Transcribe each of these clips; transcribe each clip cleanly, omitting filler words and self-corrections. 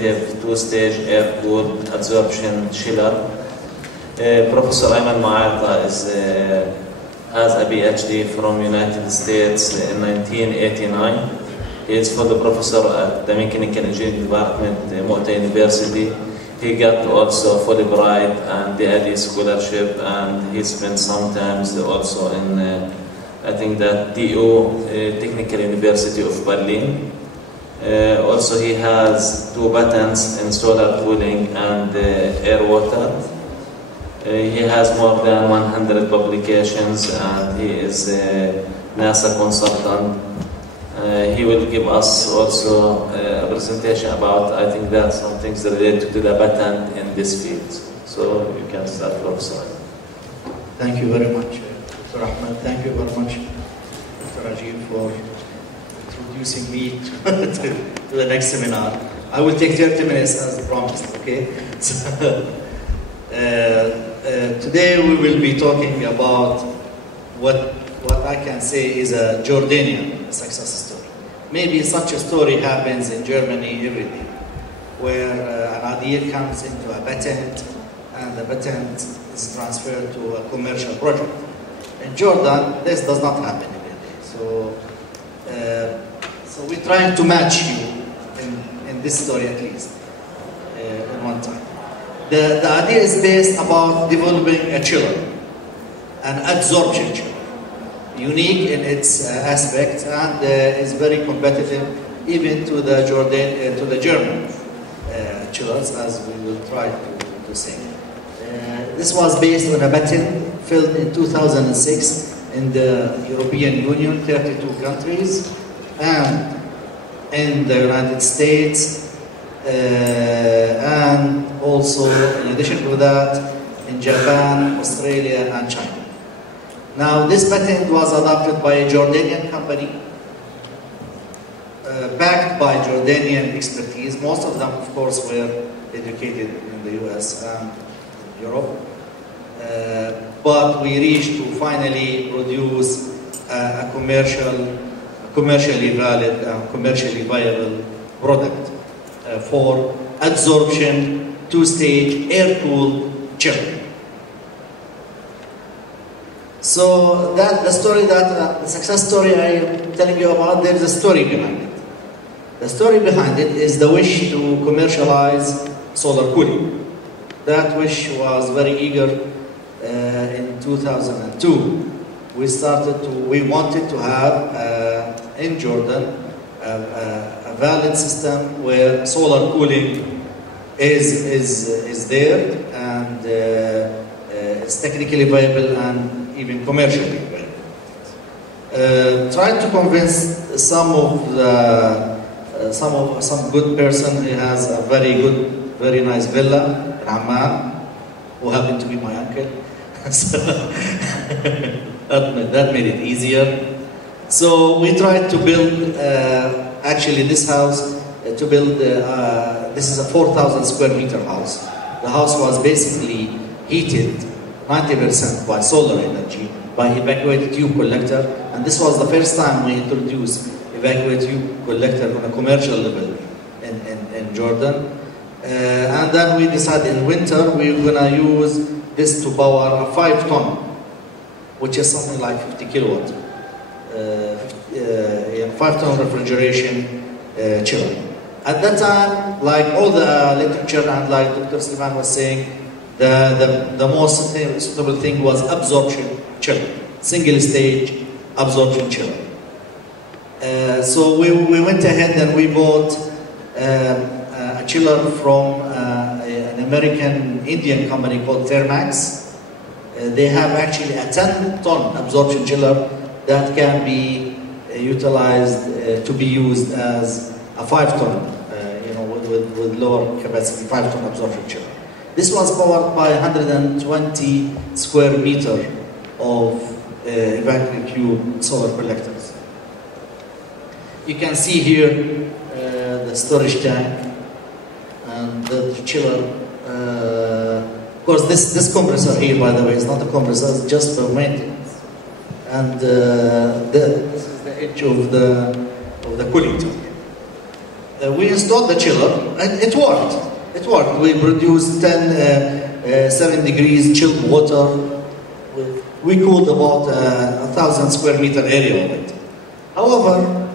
two-stage air-cooled adsorption chiller. Professor Ayman has a PhD from United States in 1989. He is for the professor at the Mechanical Engineering Department at Mu'ta University. He got also Fulbright and the AD scholarship, and he spent some time also in, I think that TU, Technical University of Berlin. Also he has 2 patents in solar cooling and air water. He has more than 100 publications, and he is a NASA consultant. He will give us also a presentation about, I think that some things related to the patent in this field. So you can start, Professor. Thank you very much, Dr. Ahmed. Thank you very much, Dr. Ajib, for introducing me to the next seminar. I will take 30 minutes as promised, okay? Today we will be talking about what I can say is a Jordanian success story. Maybe such a story happens in Germany every day, where an idea comes into a patent and the patent is transferred to a commercial project. In Jordan, this does not happen every day. So we're trying to match you in this story at least, in one time. The idea is based about developing a chiller, an adsorption chiller, unique in its aspect, and is very competitive even to the German chillers, as we will try to say. This was based on a patent filed in 2006 in the European Union, 32 countries, and in the United States, and also, in addition to that, in Japan, Australia, and China. Now, this patent was adopted by a Jordanian company, backed by Jordanian expertise. Most of them, of course, were educated in the US and Europe. But we reached to finally produce a commercially valid, commercially viable product for adsorption, 2-stage, air-cooled chiller. So the story the success story I am telling you about, there is a story behind it. The story behind it is the wish to commercialize solar cooling. That wish was very eager in 2002. We wanted to have in Jordan a valid system where solar cooling is there, and it's technically viable and even commercially viable. Trying to convince some good person. He has a very nice villa in Amman, who happened to be my uncle. So that made it easier. So we tried to build actually this house. This is a 4,000 square meter house. The house was basically heated 90% by solar energy, by evacuated tube collector, and this was the first time we introduced evacuated tube collector on a commercial level in Jordan. And then we decided in winter we're gonna use this to power a 5-ton, which is something like 50 kilowatt, 5-ton refrigeration chiller. At that time, like all the literature and like Dr. Sulaiman was saying, the most suitable thing was absorption chiller, single stage absorption chiller. So we went ahead and we bought a chiller from an American Indian company called Thermax. They have actually a 10-ton absorption chiller that can be utilized to be used as a 5-ton, with lower capacity 5-ton absorption chiller. This was powered by 120 square meter of evacuated tube solar collectors. You can see here the storage tank and the chiller. Of course, this compressor here, by the way, is not a compressor; it's just for maintenance. And this is the edge of the cooling tower. we installed the chiller, and it worked. It worked. We produced 7 degrees chilled water. We cooled about 1,000 square meter area of it. However,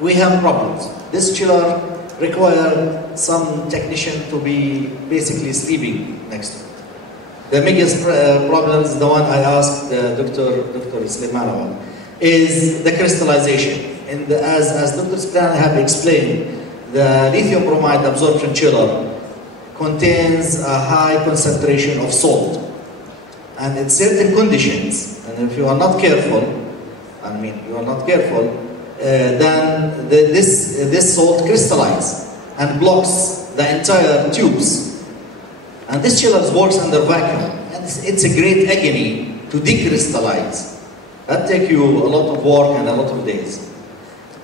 we have problems. This chiller required some technician to be basically sleeping next to it. The biggest problem is the one I asked Dr. Suleiman about, is the crystallization. And as Dr. Suleiman have explained, the lithium bromide absorption chiller contains a high concentration of salt. And in certain conditions, and if you are not careful, then this salt crystallizes and blocks the entire tubes. And this chiller works under vacuum, and it's a great agony to decrystallize. That takes you a lot of work and a lot of days.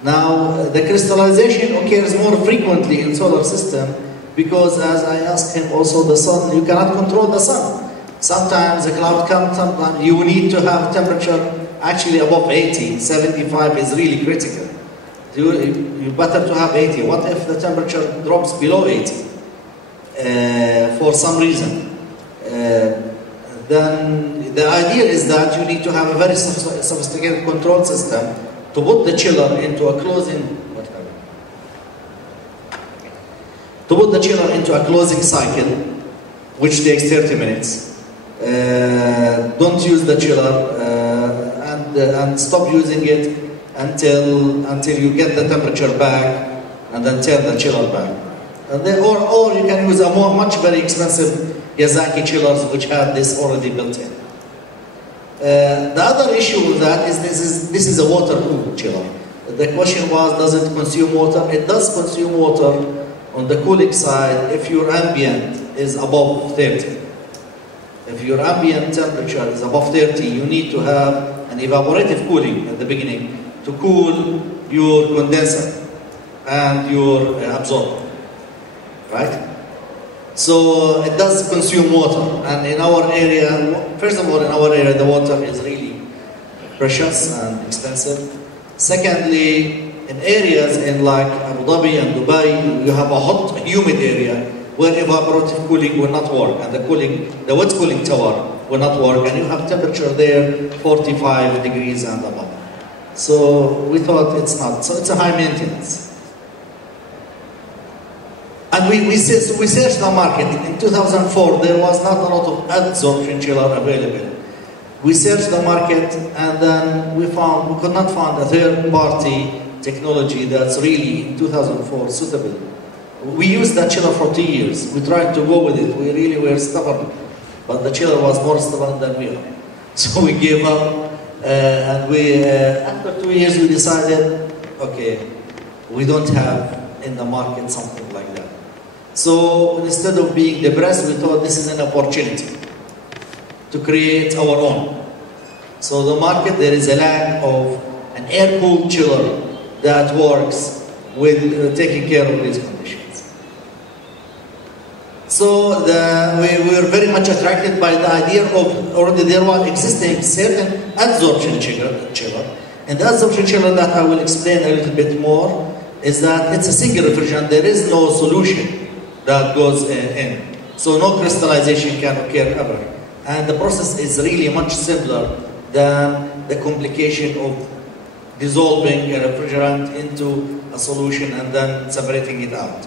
Now, the crystallization occurs more frequently in solar system because, as I asked him also, the sun, you cannot control the sun. Sometimes the cloud comes, sometimes you need to have temperature actually above 80, 75 is really critical. You better to have 80. What if the temperature drops below 80? For some reason? Then the idea is that you need to have a very sophisticated control system to put the chiller into a closing cycle, which takes 30 minutes. Don't use the chiller and stop using it until you get the temperature back, and then turn the chiller back. And then, or you can use a much very expensive Yazaki chillers which have this already built in. The other issue with that is this is a water-cooled chiller. The question was, does it consume water? It does consume water on the cooling side if your ambient is above 30. If your ambient temperature is above 30, you need to have an evaporative cooling at the beginning to cool your condenser and your absorber, right? So it does consume water, and in our area, first of all, in our area, the water is really precious and expensive. Secondly, in areas in like Abu Dhabi and Dubai, you have a hot, humid area where evaporative cooling will not work, and the wet cooling tower will not work, and you have temperature there 45 degrees and above. So we thought it's not. So it's a high maintenance. And we searched the market. In 2004, there was not a lot of absorption chiller available. We searched the market, and then we could not find a third-party technology that's really, in 2004, suitable. We used that chiller for 2 years. We tried to go with it. We really were stubborn. But the chiller was more stubborn than we are. So we gave up, and after 2 years, we decided, okay, we don't have in the market something like that. So instead of being depressed, we thought this is an opportunity to create our own. So the market, there is a lack of an air-cooled chiller that works with taking care of these conditions. So we were very much attracted by the idea of already there was existing certain absorption chiller. And the absorption chiller that I will explain a little bit more is that it's a single refrigerant. There is no solution that goes in. So no crystallization can occur ever. And the process is really much simpler than the complication of dissolving a refrigerant into a solution and then separating it out.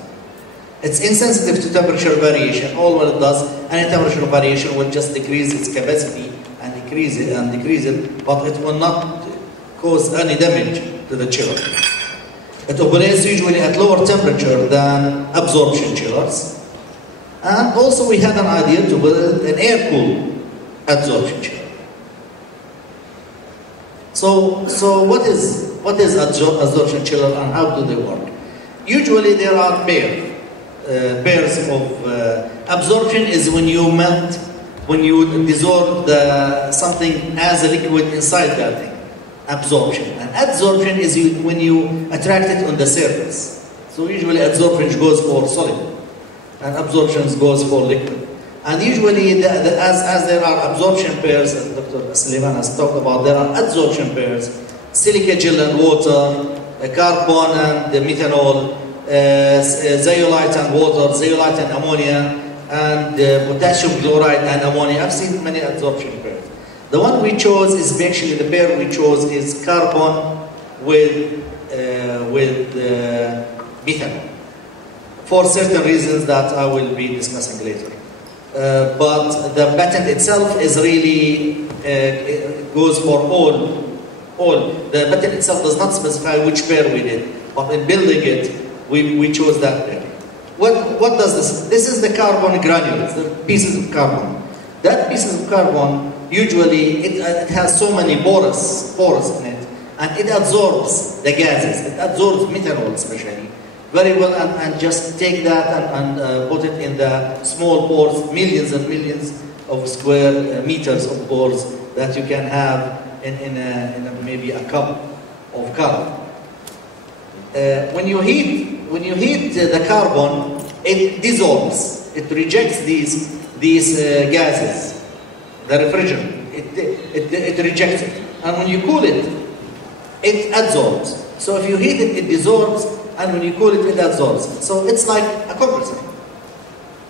It's insensitive to temperature variation. All what it does, any temperature variation will just decrease its capacity and decrease it, but it will not cause any damage to the chiller. It operates usually at lower temperature than absorption chillers. And also we had an idea to build an air-cooled absorption chiller. So what is absorption chiller and how do they work? Usually there are pairs of absorption is when you dissolve something as a liquid inside that thing. Absorption. And adsorption is when you attract it on the surface. So usually adsorption goes for solid and absorption goes for liquid. And usually as there are absorption pairs, as Dr. Suleiman has talked about, there are adsorption pairs, silica gel and water, carbon and methanol, zeolite and water, zeolite and ammonia, and potassium chloride and ammonia. I've seen many adsorption pairs. The one we chose is actually, the pair we chose is carbon with methanol, for certain reasons that I will be discussing later. But the patent itself is really, goes for all. The patent itself does not specify which pair we did, but in building it, we chose that pair. What does this? This is the carbon granules, the pieces of carbon. That pieces of carbon, usually, it has so many pores in it, and it absorbs the gases. It absorbs methanol especially very well, and just take that and put it in the small pores, millions and millions of square meters of pores that you can have in maybe a cup of carbon. When you heat the carbon, it dissolves. It rejects these gases, the refrigerant. It rejects it, and when you cool it, it adsorbs. So if you heat it, it dissolves, and when you cool it, it adsorbs. So it's like a compressor.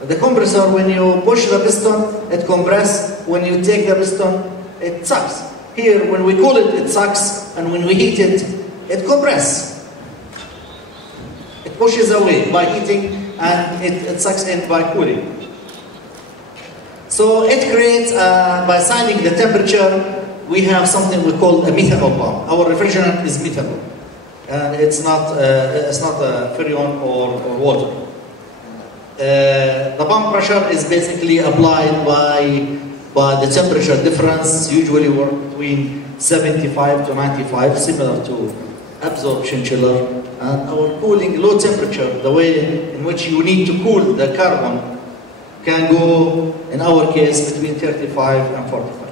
The compressor, when you push the piston, it compresses. When you take the piston, it sucks. Here, when we cool it, it sucks, and when we heat it, it compresses. It pushes away by heating, and it sucks in by cooling. So it creates, by assigning the temperature, we have something we call a methanol pump. Our refrigerant is methanol, and it's not freon or water. The pump pressure is basically applied by the temperature difference, usually we're between 75 to 95, similar to absorption chiller. And our cooling, low temperature, the way in which you need to cool the carbon, can go, in our case, between 35 and 45.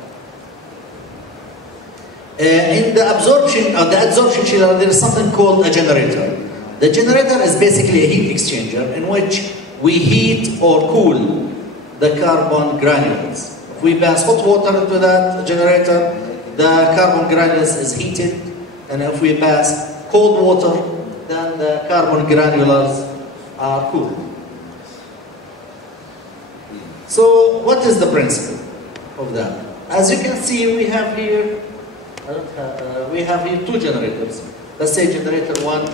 In the adsorption chiller, there is something called a generator. The generator is basically a heat exchanger in which we heat or cool the carbon granules. If we pass hot water into that generator, the carbon granules is heated, and if we pass cold water, then the carbon granules are cooled. So, what is the principle of that? As you can see, we have here, two generators. Let's say generator 1,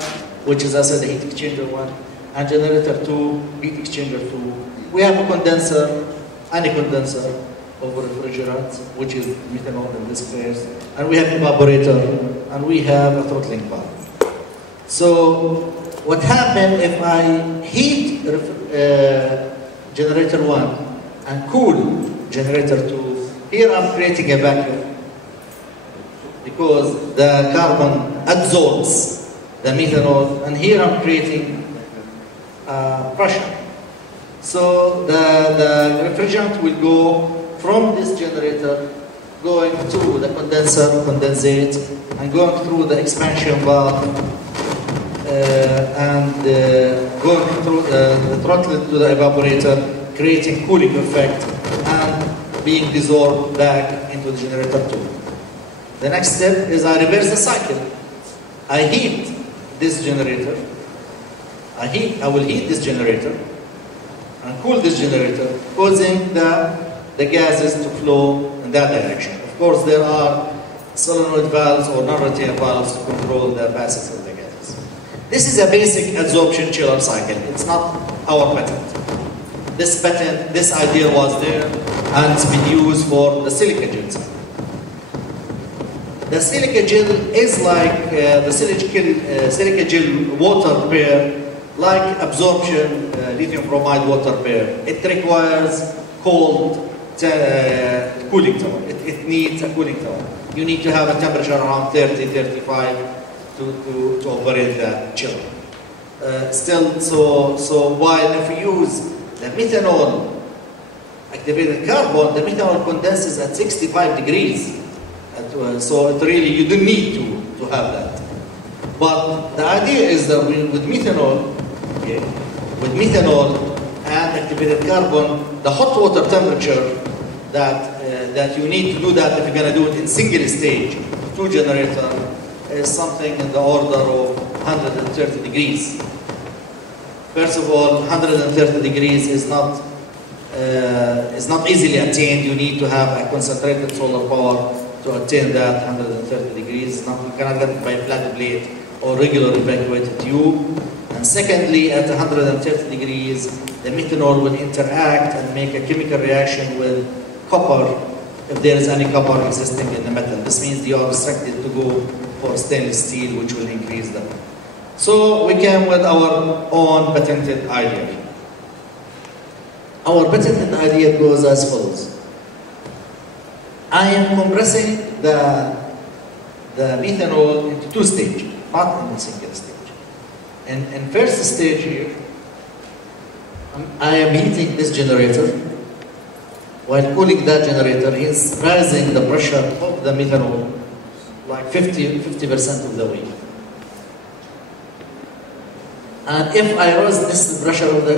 which is, as I said, the heat exchanger 1, and generator 2, heat exchanger 2. We have a condenser, any condenser of refrigerant, which is methanol in this case, and we have evaporator, and we have a throttling valve. So, what happens if I heat generator 1 and cool generator 2? Here I'm creating a vacuum because the carbon absorbs the methanol, and here I'm creating pressure. So the refrigerant will go from this generator going to the condenser, condensate, and going through the expansion valve, and going through the throttle to the evaporator, creating cooling effect, and being dissolved back into the generator 2. The next step is I reverse the cycle. I heat this generator. I will heat this generator and cool this generator, causing the gases to flow in that direction. Of course, there are solenoid valves or non-rotating valves to control the passage of the gases. This is a basic adsorption chiller cycle. It's not our patent. This idea was there, and it's been used for the silica gel cycle. The silica gel is like the silica gel water pair, like absorption lithium bromide water pair. It requires cold cooling tower. It needs a cooling tower. You need to have a temperature around 30, 35 to operate that chiller. So while if you use the methanol activated carbon, the methanol condenses at 65 degrees. So it really, you don't need to have that. But the idea is that with methanol and activated carbon, the hot water temperature that you need to do that if you're going to do it in single stage, 2 generator, is something in the order of 130 degrees. First of all, 130 degrees is not easily attained. You need to have a concentrated solar power to attain that 130 degrees. You cannot get it by a flat plate or regular evacuated tube. And secondly, at 130 degrees, the methanol will interact and make a chemical reaction with copper, if there is any copper existing in the metal. This means you are restricted to go for stainless steel, which will increase them. So we came with our own patented idea. Our patented idea goes as follows. I am compressing the methanol into two stages, not in a single stage. In first stage here, I am heating this generator. While cooling that generator, he is raising the pressure of the methanol like 50% of the way. And if I raise this pressure of the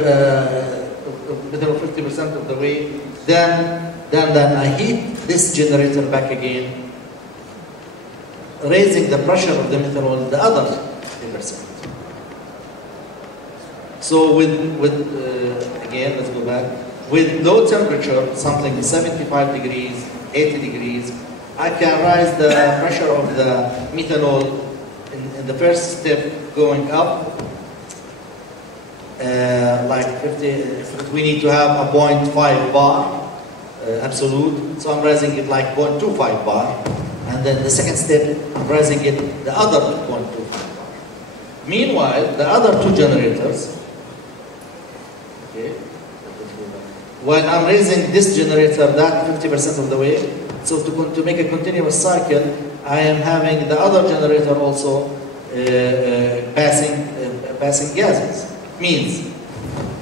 methanol 50% of the way, then I heat this generator back again, raising the pressure of the methanol the other 50%. So again, let's go back. With low temperature, something 75 degrees, 80 degrees, I can rise the pressure of the methanol in the first step going up, like 50, we need to have a 0.5 bar, absolute, so I'm raising it like 0.25 bar, and then the second step, I'm raising it the other 0.25 bar. Meanwhile, the other two generators, okay, while I'm raising this generator that 50% of the way, so to make a continuous cycle, I am having the other generator also passing gases. Means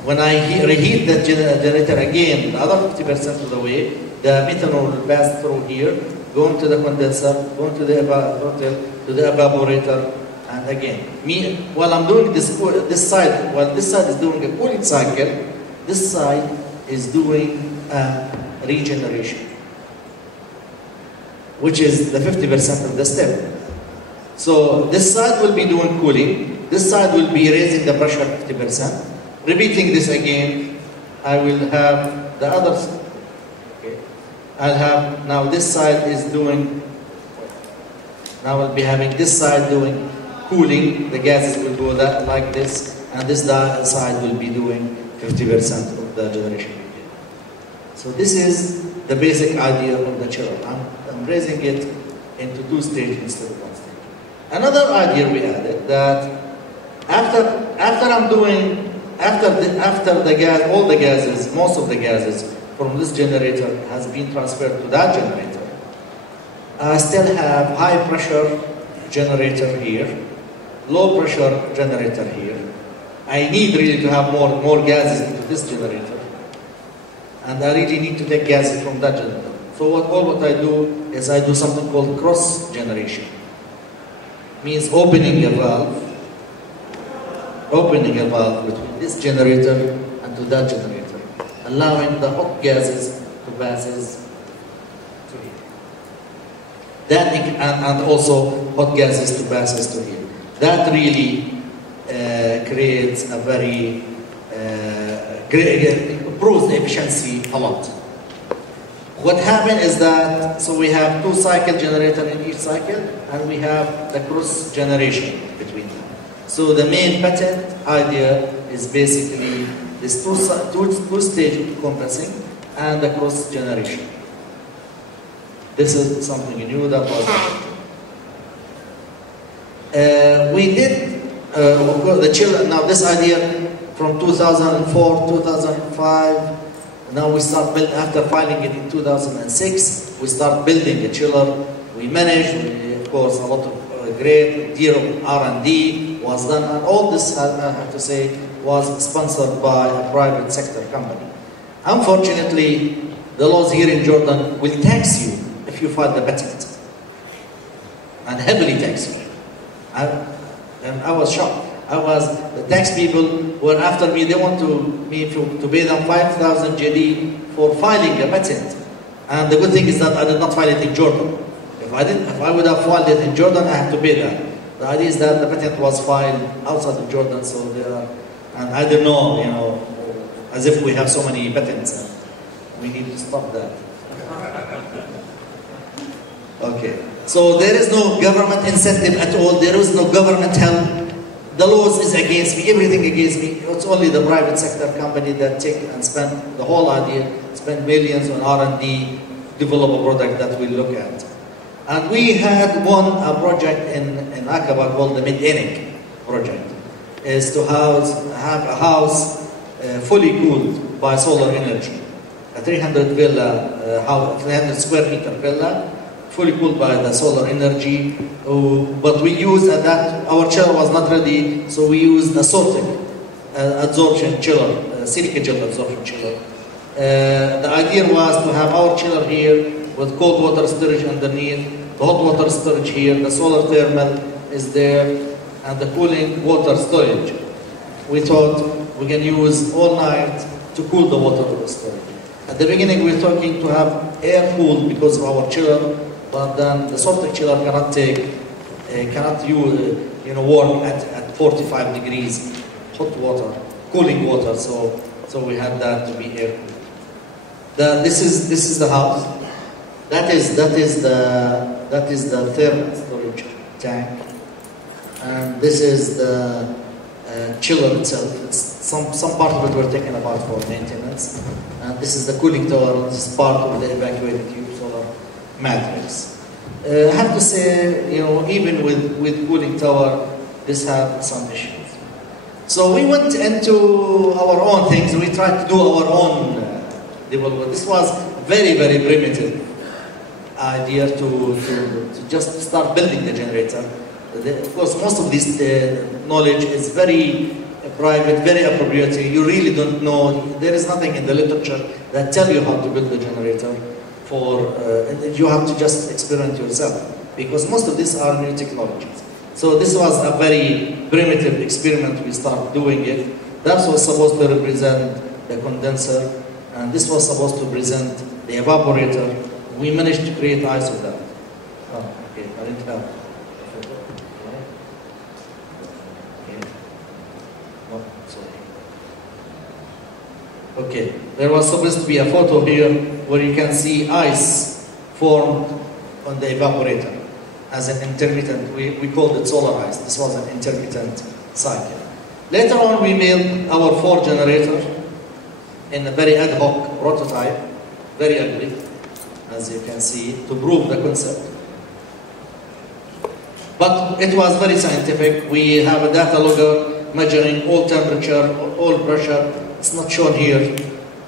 when I reheat the generator again, the other 50% of the way, the methanol will pass through here, go into the condenser, go into the evaporator, and again. While I'm doing this side, while this side is doing a cooling cycle, this side is doing a regeneration, which is the 50% of the step. So this side will be doing cooling, this side will be raising the pressure 50%. Repeating this again, I will have the other side. Okay. I'll have, now this side is doing, now I'll be having this side doing cooling, the gases will go like this, and this side will be doing 50% of the generation. So this is the basic idea of the chiller. I'm raising it into two stages instead of one stage. Another idea we added that after the gas, all the gases, most of the gases from this generator has been transferred to that generator, I still have high pressure generator here, low pressure generator here. I need really to have more gases into this generator, and I really need to take gases from that generator. So what I do is I do something called cross generation. Means opening a valve between this generator and to that generator, allowing the hot gases to pass to here. And also hot gases to pass to here. That really creates a very improves the efficiency a lot. What happened is that, so we have two cycle generator in each cycle, and we have the cross generation between them. So the main patent idea is basically this two-stage compressing and the cross generation. This is something new that was we did the chiller. Now this idea from 2004, 2005. Now we start building, after filing it in 2006, we start building a chiller. We managed, of course, a lot of great deal of R&D was done, and all this, I have to say, was sponsored by a private sector company. Unfortunately, the laws here in Jordan will tax you if you file the patent, and heavily tax you. And I was shocked. The tax people were after me. They want me to pay them 5,000 JD for filing a patent. And the good thing is that I did not file it in Jordan. If I would have filed it in Jordan, I have to pay that. The idea is that the patent was filed outside of Jordan, so they are And I don't know, you know, as if we have so many patents. We need to stop that. Okay. So there is no government incentive at all. There is no government help. The laws is against me, everything against me. It's only the private sector company that take and spend the whole idea, spend millions on R&D, develop a product that we look at. And we had won a project in Aqaba called the Mid-Enik project. Is to have a house fully cooled by solar energy. A 300 square meter villa, fully cooled by the solar energy. But we used at that, our chiller was not ready, so we used a sorting absorption chiller, silica gel absorption chiller. The idea was to have our chiller here with cold water storage underneath, the hot water storage here, the solar thermal is there, and the cooling water storage. We thought we can use all night to cool the water storage. At the beginning we were talking to have air cooled because of our chiller, but then the sorting chiller cannot work at 45 degrees hot water, cooling water, so we had that to be air cooled. This is the house. That is the thermal storage tank. And this is the chiller itself. Some part of it we're taking apart for maintenance. And this is the cooling tower. This is part of the evacuated tube solar matrix. I have to say, you know, even with cooling tower, this had some issues. So we went into our own things. We tried to do our own development. This was very, very primitive idea to just start building the generator. Of course, most of this knowledge is very private, very appropriate. You really don't know. There is nothing in the literature that tell you how to build the generator. You have to just experiment yourself, because most of these are new technologies. So this was a very primitive experiment. We started doing it. That was supposed to represent the condenser, and this was supposed to present the evaporator. We managed to create ice with that. Oh, okay, I didn't have. Okay, there was supposed to be a photo here where you can see ice formed on the evaporator as an intermittent. We called it solar ice. This was an intermittent cycle. Later on, we made our 4 generator in a very ad hoc prototype, very ugly, as you can see, to prove the concept. But it was very scientific. We have a data logger measuring all temperature, all pressure. It's not shown here,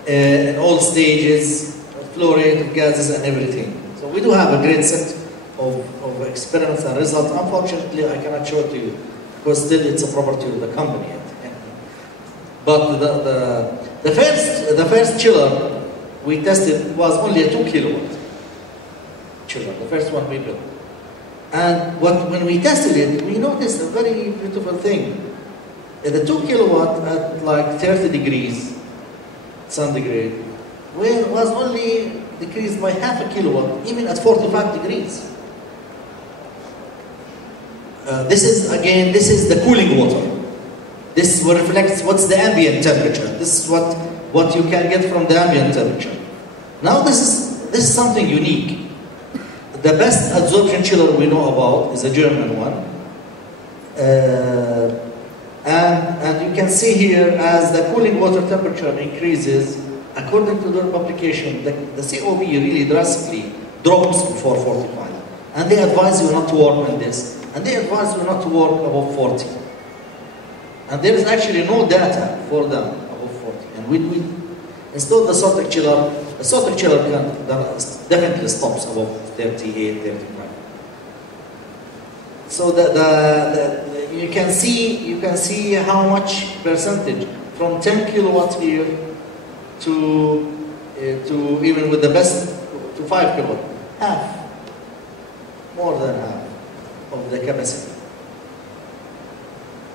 in all stages, flow rate of gases and everything. So we do have a great set of experiments and results. Unfortunately, I cannot show it to you, because still it's a property of the company. But the first chiller we tested was only a 2 kilowatt chiller, the first one we built. And when we tested it, we noticed a very beautiful thing. The 2 kilowatt at like 30 degrees centigrade was only decreased by half a kilowatt, even at 45 degrees. This is the cooling water. This reflects what's the ambient temperature. This is what you can get from the ambient temperature. Now this is something unique. The best absorption chiller we know about is a German one. And you can see here, as the cooling water temperature increases, according to their publication, the COP really drastically drops before 45. And they advise you not to work on this. And they advise you not to work above 40. And there is actually no data for them above 40. And we installed the sorting chiller. The sorting chiller definitely stops above 38, 35. So you can see how much percentage from 10 kilowatts here to even with the best to 5 kilowatts, half, more than half of the capacity.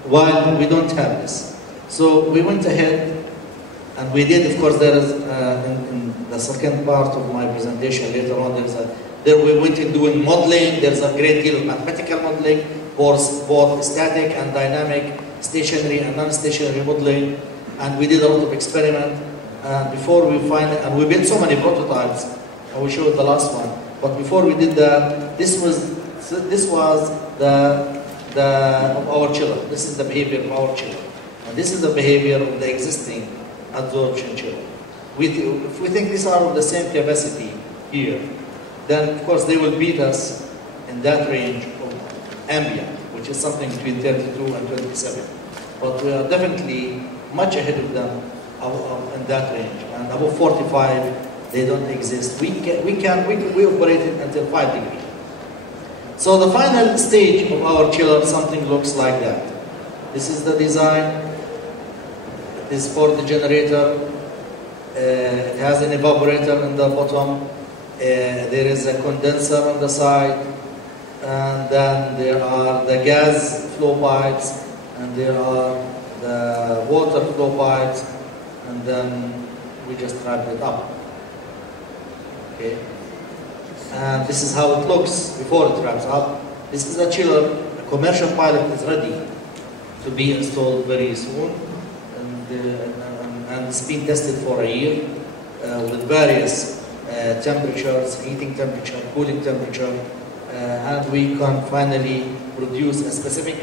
While we don't have this, so we went ahead and we did. Of course, there is in the second part of my presentation later on. There we went in doing modeling. There's a great deal of mathematical modeling, both static and dynamic stationary and non-stationary modeling, and we did a lot of experiment. Before we find it, and we built so many prototypes, and we showed the last one. But before we did that, this was the of our chiller. This is the behavior of our chiller, and this is the behavior of the existing adsorption chiller. If we think these are of the same capacity here, then of course they will beat us in that range of ambient, which is something between 32 and 27. But we are definitely much ahead of them in that range. And above 45, they don't exist. We operate it until 5 degrees. So the final stage of our chiller, something looks like that. This is the design. It is for the generator. It has an evaporator in the bottom. There is a condenser on the side. And then there are the gas flow pipes. And there are the water flow pipes. And then we just wrap it up. Okay. And this is how it looks before it wraps up. This is a chiller. A commercial pilot is ready to be installed very soon. And it's been tested for a year with various temperatures, heating temperature, cooling temperature, and we can finally produce a specific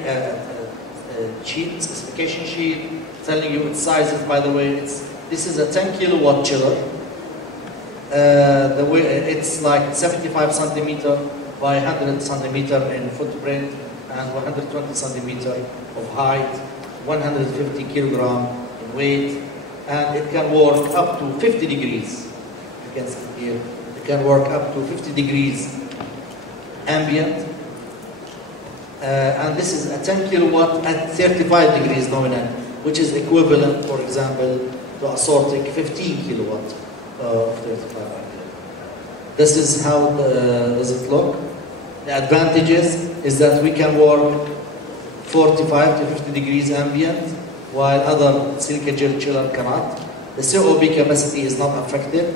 specification sheet telling you its sizes. By the way, this is a 10 kilowatt chiller. It's like 75 centimeter by 100 centimeter in footprint and 120 centimeter of height, 150 kilogram in weight, and it can work up to 50 degrees. You can see here, it can work up to 50 degrees ambient. And this is a 10 kilowatt at 35 degrees nominal, which is equivalent, for example, to a Sortic 15 kilowatt of 35 ampere. This is how does it look. The advantages is that we can work 45 to 50 degrees ambient, while other silica gel chiller cannot. The COP capacity is not affected.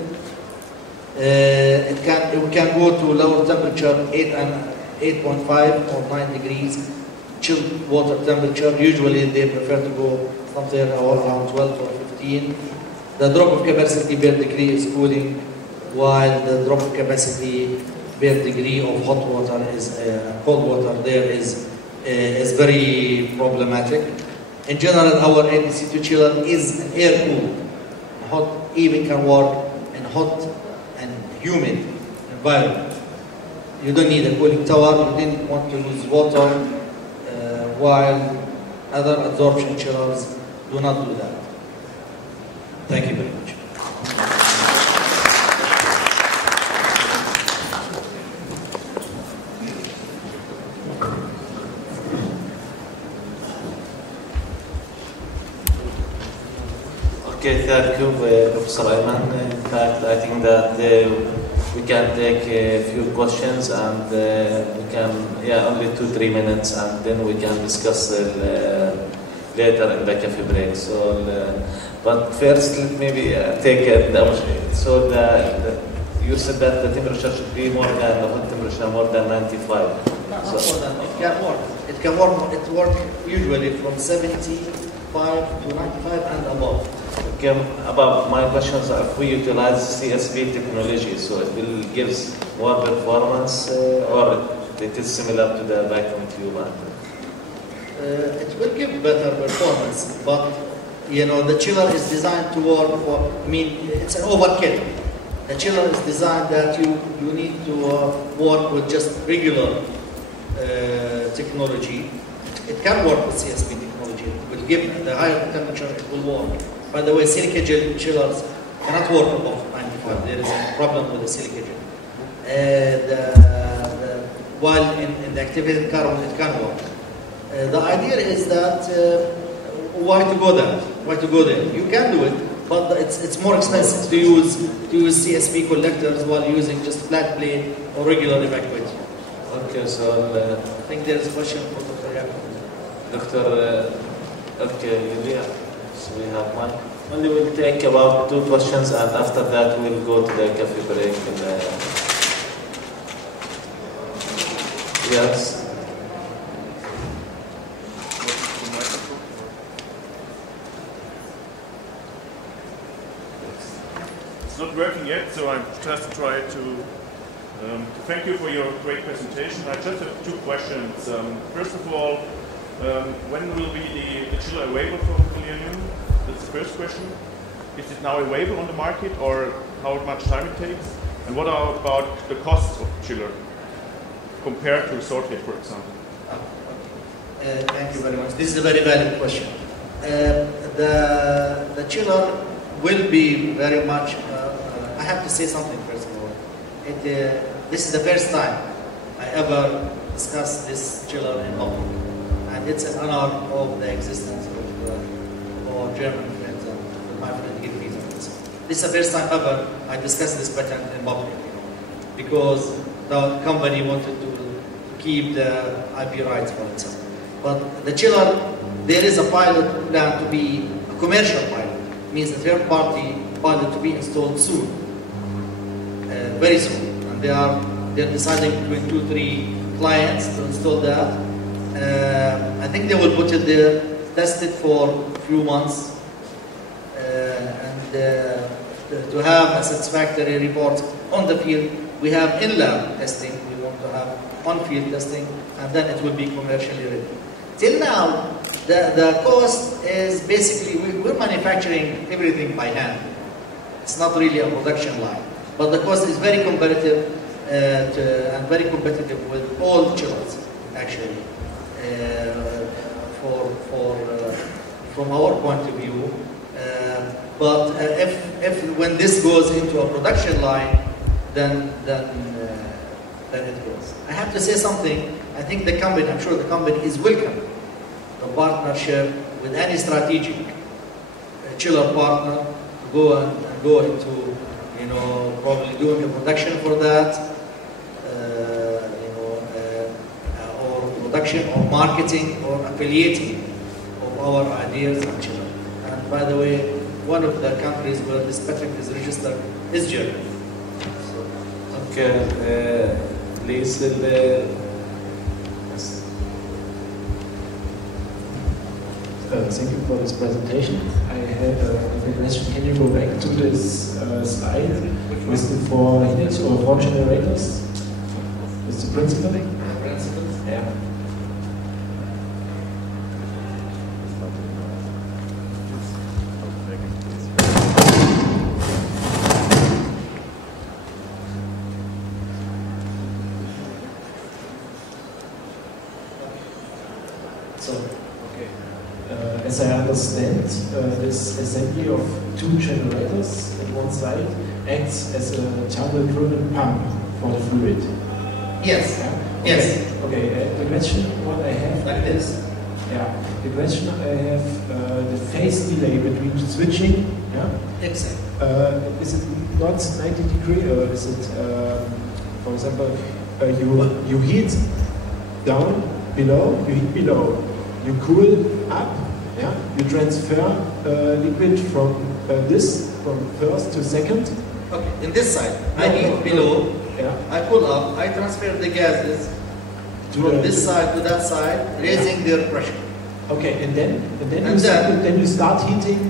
We can go to lower temperature, 8.5 or 9 degrees chilled water temperature. Usually they prefer to go somewhere around 12 or 15. The drop of capacity per degree is cooling, while the drop of capacity per degree of hot water is cold water there is very problematic. In general, our ADC2 chiller is an air cooled. Hot even can work in hot and humid environment. You don't need a cooling tower. You didn't want to lose water, while other adsorption chillers do not do that. Thank you very much. Okay, thank you, Professor Ayman. In fact, I think that we can take a few questions, and we can, only 2-3 minutes, and then we can discuss later in the cafe break. So, but first, let me take so you said that the temperature should be more than the hot temperature, more than 95. No, not more than. It can work. It can work. It works usually from 75 to 95 and above. Okay, above my questions are if we utilize CSV technology, so it will give more performance, or it is similar to the vacuum tube? It will give better performance, but the chiller is designed to work for. It's an overkill. The chiller is designed that you need to work with just regular technology. It can work with CSV technology. It will give the higher temperature. It will work. By the way, silica gel chillers cannot work above 95. There is a problem with the silica gel. While in the activated carbon, it can work. The idea is that why to go there? Why to go there? You can do it, but it's more expensive to use CSV collectors while using just flat plate or regular evacuator. Okay, so I think there is a question for Dr. Yacob. Dr. Okay, so we have one. Only we'll take about 2 questions, and after that we'll go to the cafe break. Yes. yet, so I'm just trying to thank you for your great presentation. I just have two questions. First of all, when will be the chiller available for Klea? That's the first question. Is it now available on the market, or how much time it takes? And what about the costs of chiller compared to sorted, for example? Thank you very much. This is a very valid question. The chiller will be very much. I have to say something first of all. This is the first time I ever discussed this chiller in public, and it's an honor of the existence of our German friends and my friend Gilles. This is the first time ever I discussed this patent in public, because the company wanted to keep the IP rights for itself. But the chiller, there is a pilot plan to be a commercial pilot, means a third-party pilot to be installed soon, very soon. And they're deciding between 2-3 clients to install that. I think they will put it there, test it for a few months, and to have a satisfactory report on the field. We have in-lab testing. We want to have on-field testing, and then it will be commercially ready. Till now, the cost is basically, we're manufacturing everything by hand. It's not really a production line. But the cost is very competitive and very competitive with all chillers, actually. From our point of view. But when this goes into a production line, then it goes. I have to say something. I think the company, I'm sure the company is welcome the partnership with any strategic chiller partner to go into, probably doing a production for that, or production or marketing or affiliating of our ideas and chiller. And by the way, one of the countries where this patent is registered is Germany. Okay, please. Thank you for this presentation. I have a question. Can you go back to this slide with the 4 units or 4 generators? With the principle? Yeah. As I understand, this assembly of 2 generators at one side acts as a turbo-driven pump for the fluid. Yes. Yeah? Okay. Yes. Okay. The question what I have like this. Yeah. The question I have the phase delay between switching. Yeah. Exactly. Is it not 90 degrees, or is it, for example, you heat down below, you heat below, you cool up. Yeah, you transfer liquid from first to second. Okay, in this side, I heat below, yeah. I cool up, I transfer the gases from this side to that side, raising their pressure. Okay, and then you start heating.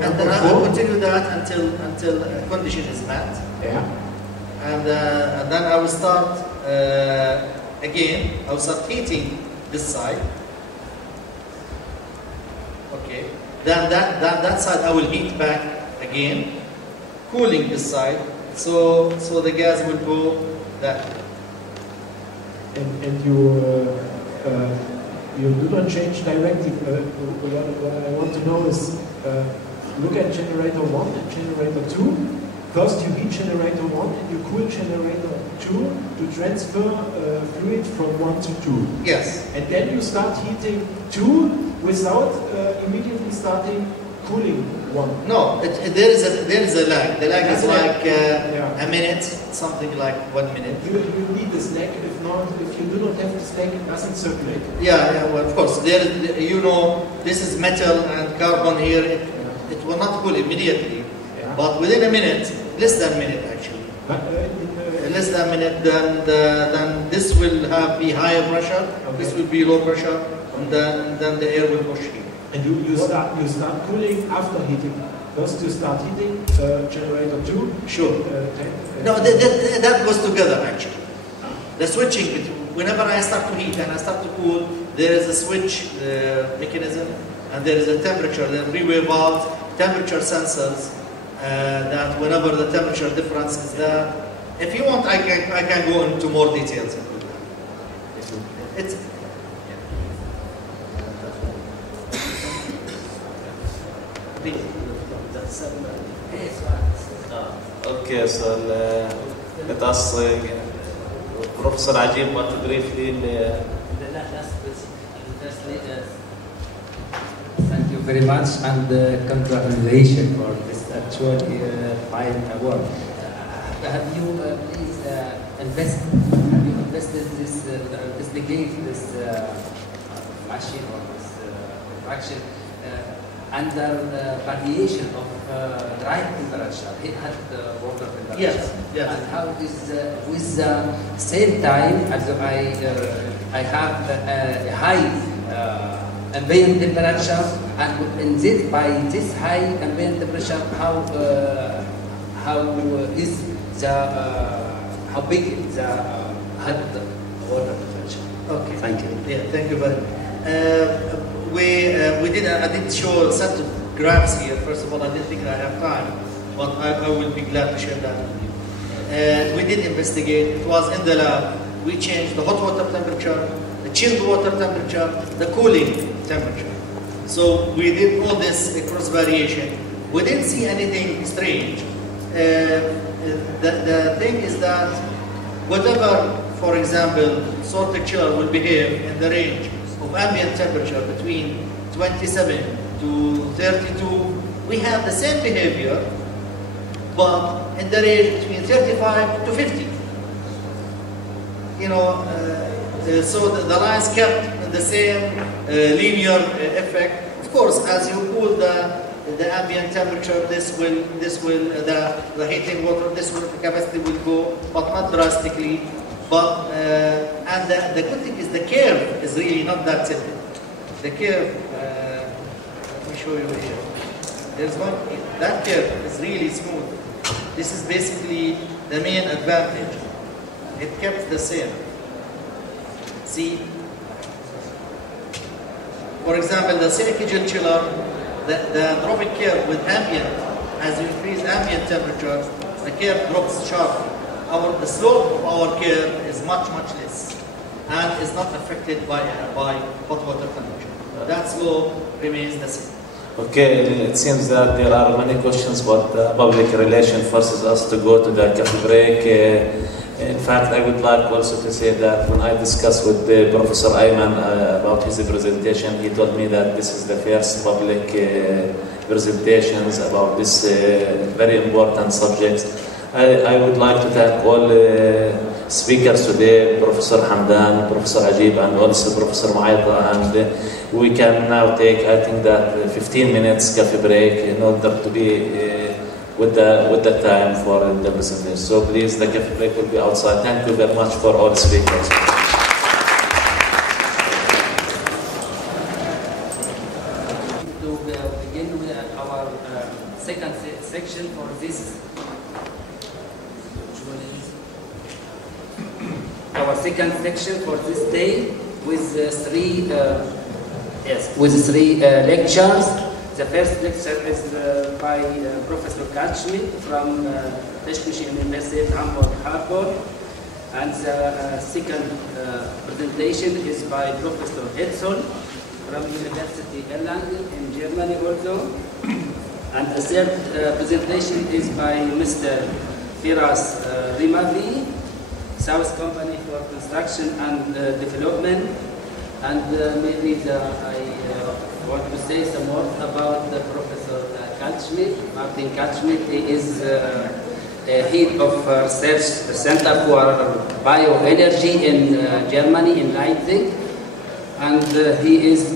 And then I will continue that until a condition is met. Yeah. And then I will start again. I will start heating this side. Okay. Then that side I will heat back again, cooling this side. So the gas will go that way. And you do not change directly. What I want to know is, look at generator 1 and generator 2. First you heat generator 1 and you cool generator 2 to transfer fluid from 1 to 2. Yes. And then you start heating 2 without immediately starting cooling 1. No, there is a lag. The lag is like a minute, something like 1 minute. You need this lag. If you do not have this lag, it doesn't circulate. Yeah, well, of course. This is metal and carbon here. It will not cool immediately, but within a minute, less than a minute actually. Less than a minute, then this will be higher pressure. Okay. This will be low pressure, and then the air will push here. And you start cooling after heating. First you start heating generator 2. Sure. No, that goes together actually. The switching between, whenever I start to heat and I start to cool, there is a switch mechanism, and there is a temperature, there are three-way valves, temperature sensors, that whenever the temperature difference is there. If you want, I can go into more details. It's Okay, so let us Professor Ajib want to briefly. Thank you very much, and congratulations for this actually fine award. Have you please invested this machine or this fraction under variation of dry temperature, heat water temperature? Yes, yes. And how is with the same time as I have a high ambient temperature, and in this, by this high ambient temperature, how is the how big is the hot water temperature? Okay. Thank you. Yeah, thank you very much. I did show a set of graphs here. First of all, I didn't think I have time, but I will be glad to share that with you. We did investigate. It was in the lab. We changed the hot water temperature, the chilled water temperature, the cooling temperature. So we did all this cross variation. We didn't see anything strange. The thing is that whatever, for example, sorted chiller will behave in the range of ambient temperature between 27 to 32, we have the same behavior, but in the range between 35 to 50. You know, so the lines kept in the same linear effect. Of course, as you cool the ambient temperature, the heating water, the capacity will go, but not drastically. But and the good thing is the curve is really not that simple. The curve, let me show you here. There's one. That curve is really smooth. This is basically the main advantage. It kept the same. See, for example, the silicagel chiller, the dropping curve with ambient, as you increase ambient temperature, the curve drops sharply. The slope of our curve is much less, and is not affected by hot water temperature. That slope remains the same. Okay, it seems that there are many questions, but public relation forces us to go to the coffee break. In fact, I would like also to say that when I discussed with Professor Ayman about his presentation, he told me that this is the first public presentations about this very important subject. I would like to thank all speakers today, Professor Hamdan, Professor Ajib, and also Professor Maita. And we can now take, I think, that 15 minutes coffee break in order to be with the time for the presentation. So please, the coffee break will be outside. Thank you very much for all speakers. To begin with our second section for this. Our second section for this day with three lectures. The first lecture is by Professor Kachmi from Technische Universität Hamburg-Harburg, and the second presentation is by Professor Edson from University Erlangen in Germany also, and the third presentation is by Mr. Firas Rimavi, South Company for Construction and Development, and maybe I want to say some words about Professor Kalschmidt, Martin Kalschmidt. He is head of Research Center for Bioenergy in Germany, in Leipzig, and he is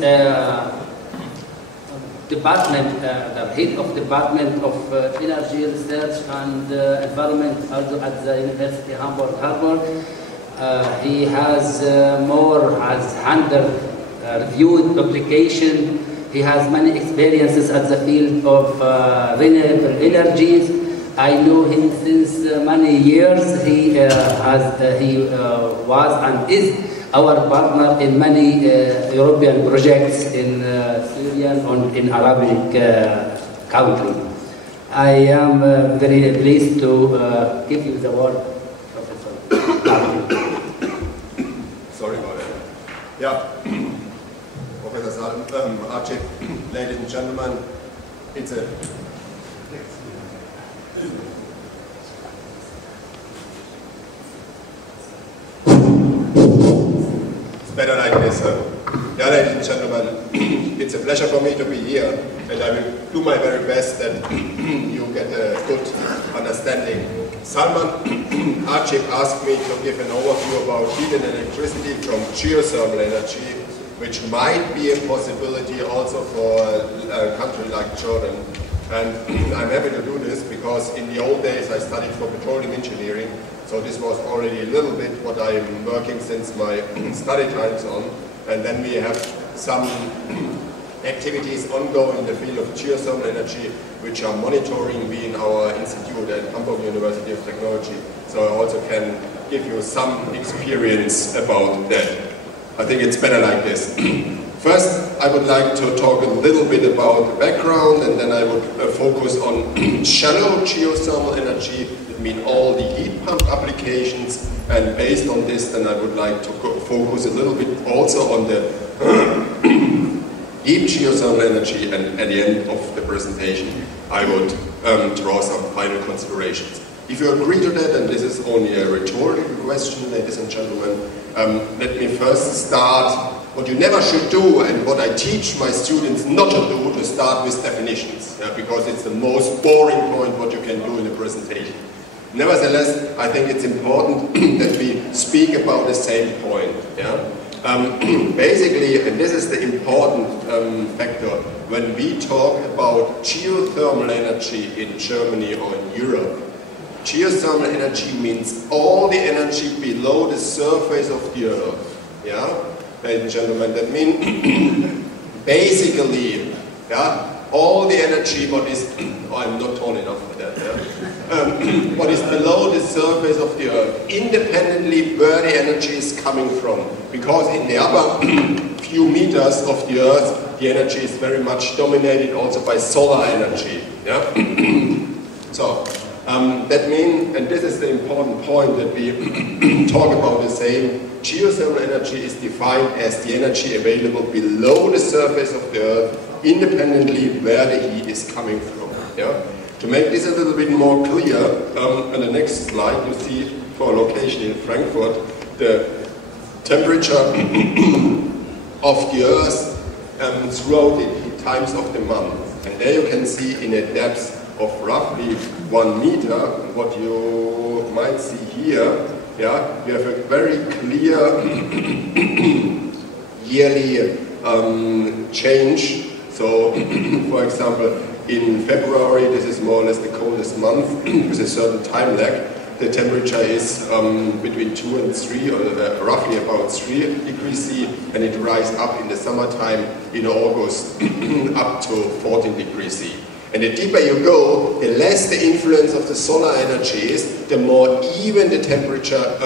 department, the head of Department of Energy Research and Environment also at the University Hamburg-Harburg. He has more as 100 reviewed publication He has many experiences at the field of renewable energies. I know him since many years. He was and is our partner in many European projects in Syria and in Arabic countries. I am very pleased to give you the word, Professor. Sorry about that. Yeah. Professor Archie, ladies and gentlemen, it's better like this. Yeah, ladies and gentlemen, it's a pleasure for me to be here, and I will do my very best that you get a good understanding. Salman Archip asked me to give an overview about heat and electricity from geothermal energy, which might be a possibility also for a country like Jordan. And I'm happy to do this because in the old days I studied for petroleum engineering, so this was already a little bit what I'm working since my study times on. And then we have some activities ongoing in the field of geothermal energy, which are monitoring me in our institute at Hamburg University of Technology. So I also can give you some experience about that. I think it's better like this. First, I would like to talk a little bit about the background, and then I would focus on shallow geothermal energy. That means all the heat pump applications, and based on this, then I would like to focus a little bit also on the deep geothermal energy, and at the end of the presentation, I would draw some final considerations. If you agree to that, and this is only a rhetorical question, ladies and gentlemen, let me first start what you never should do, and what I teach my students not to do, to start with definitions, because it's the most boring point what you can do in a presentation. Nevertheless, I think it's important that we speak about the same point. Yeah? Basically, and this is the important factor, when we talk about geothermal energy in Germany or in Europe, geothermal energy means all the energy below the surface of the earth. Yeah? Ladies and gentlemen, that means basically, yeah, all the energy what is, I'm not tall enough for that, yeah? What is below the surface of the earth, independently where the energy is coming from. Because in the upper few meters of the earth, the energy is very much dominated also by solar energy. Yeah? So, that means, and this is the important point that we talk about the same, geothermal energy is defined as the energy available below the surface of the earth, independently where the heat is coming from. Yeah? To make this a little bit more clear, on the next slide you see for a location in Frankfurt, the temperature of the earth throughout the times of the month. And there you can see in a depth of roughly 1 meter, what you might see here, yeah, you have a very clear yearly change. So, for example, in February, this is more or less the coldest month with a certain time lag. The temperature is between 2 and 3, or roughly about 3 degrees C, and it rises up in the summertime in August up to 14 degrees C. And the deeper you go, the less the influence of the solar energy is, the more even the temperature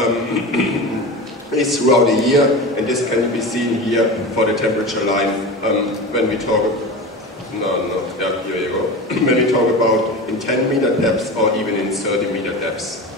is throughout the year, and this can be seen here for the temperature line when we talk here you go. When we talk about in 10 meter depths or even in 30 meter depths.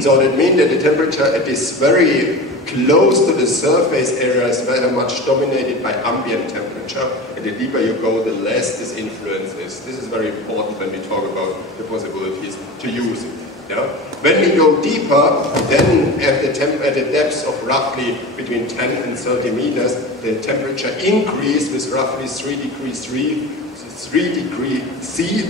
So that means that the temperature at this very close to the surface area is very much dominated by ambient temperature, and the deeper you go, the less this influence is. This is very important when we talk about the possibilities to use it. Yeah? When we go deeper, then at the depths of roughly between 10 and 30 meters, the temperature increases with roughly 3 degrees C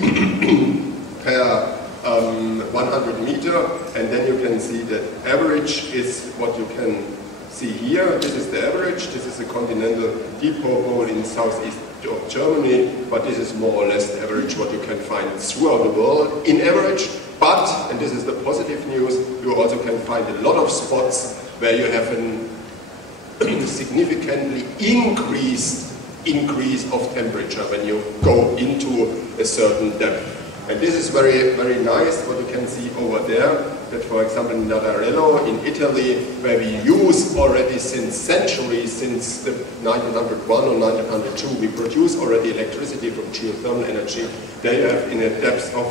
per 100 meter, and then you can see the average is what you can see here. This is the average. This is the continental deep pore bowl in southeast of Germany, but this is more or less the average what you can find throughout the world in average. But, and this is the positive news, you also can find a lot of spots where you have a significantly increased increase of temperature when you go into a certain depth. And this is very, very nice, what you can see over there, that for example in Nadarello in Italy, where we use already since centuries, since the 1901 or 1902, we produce already electricity from geothermal energy. They have in a depth of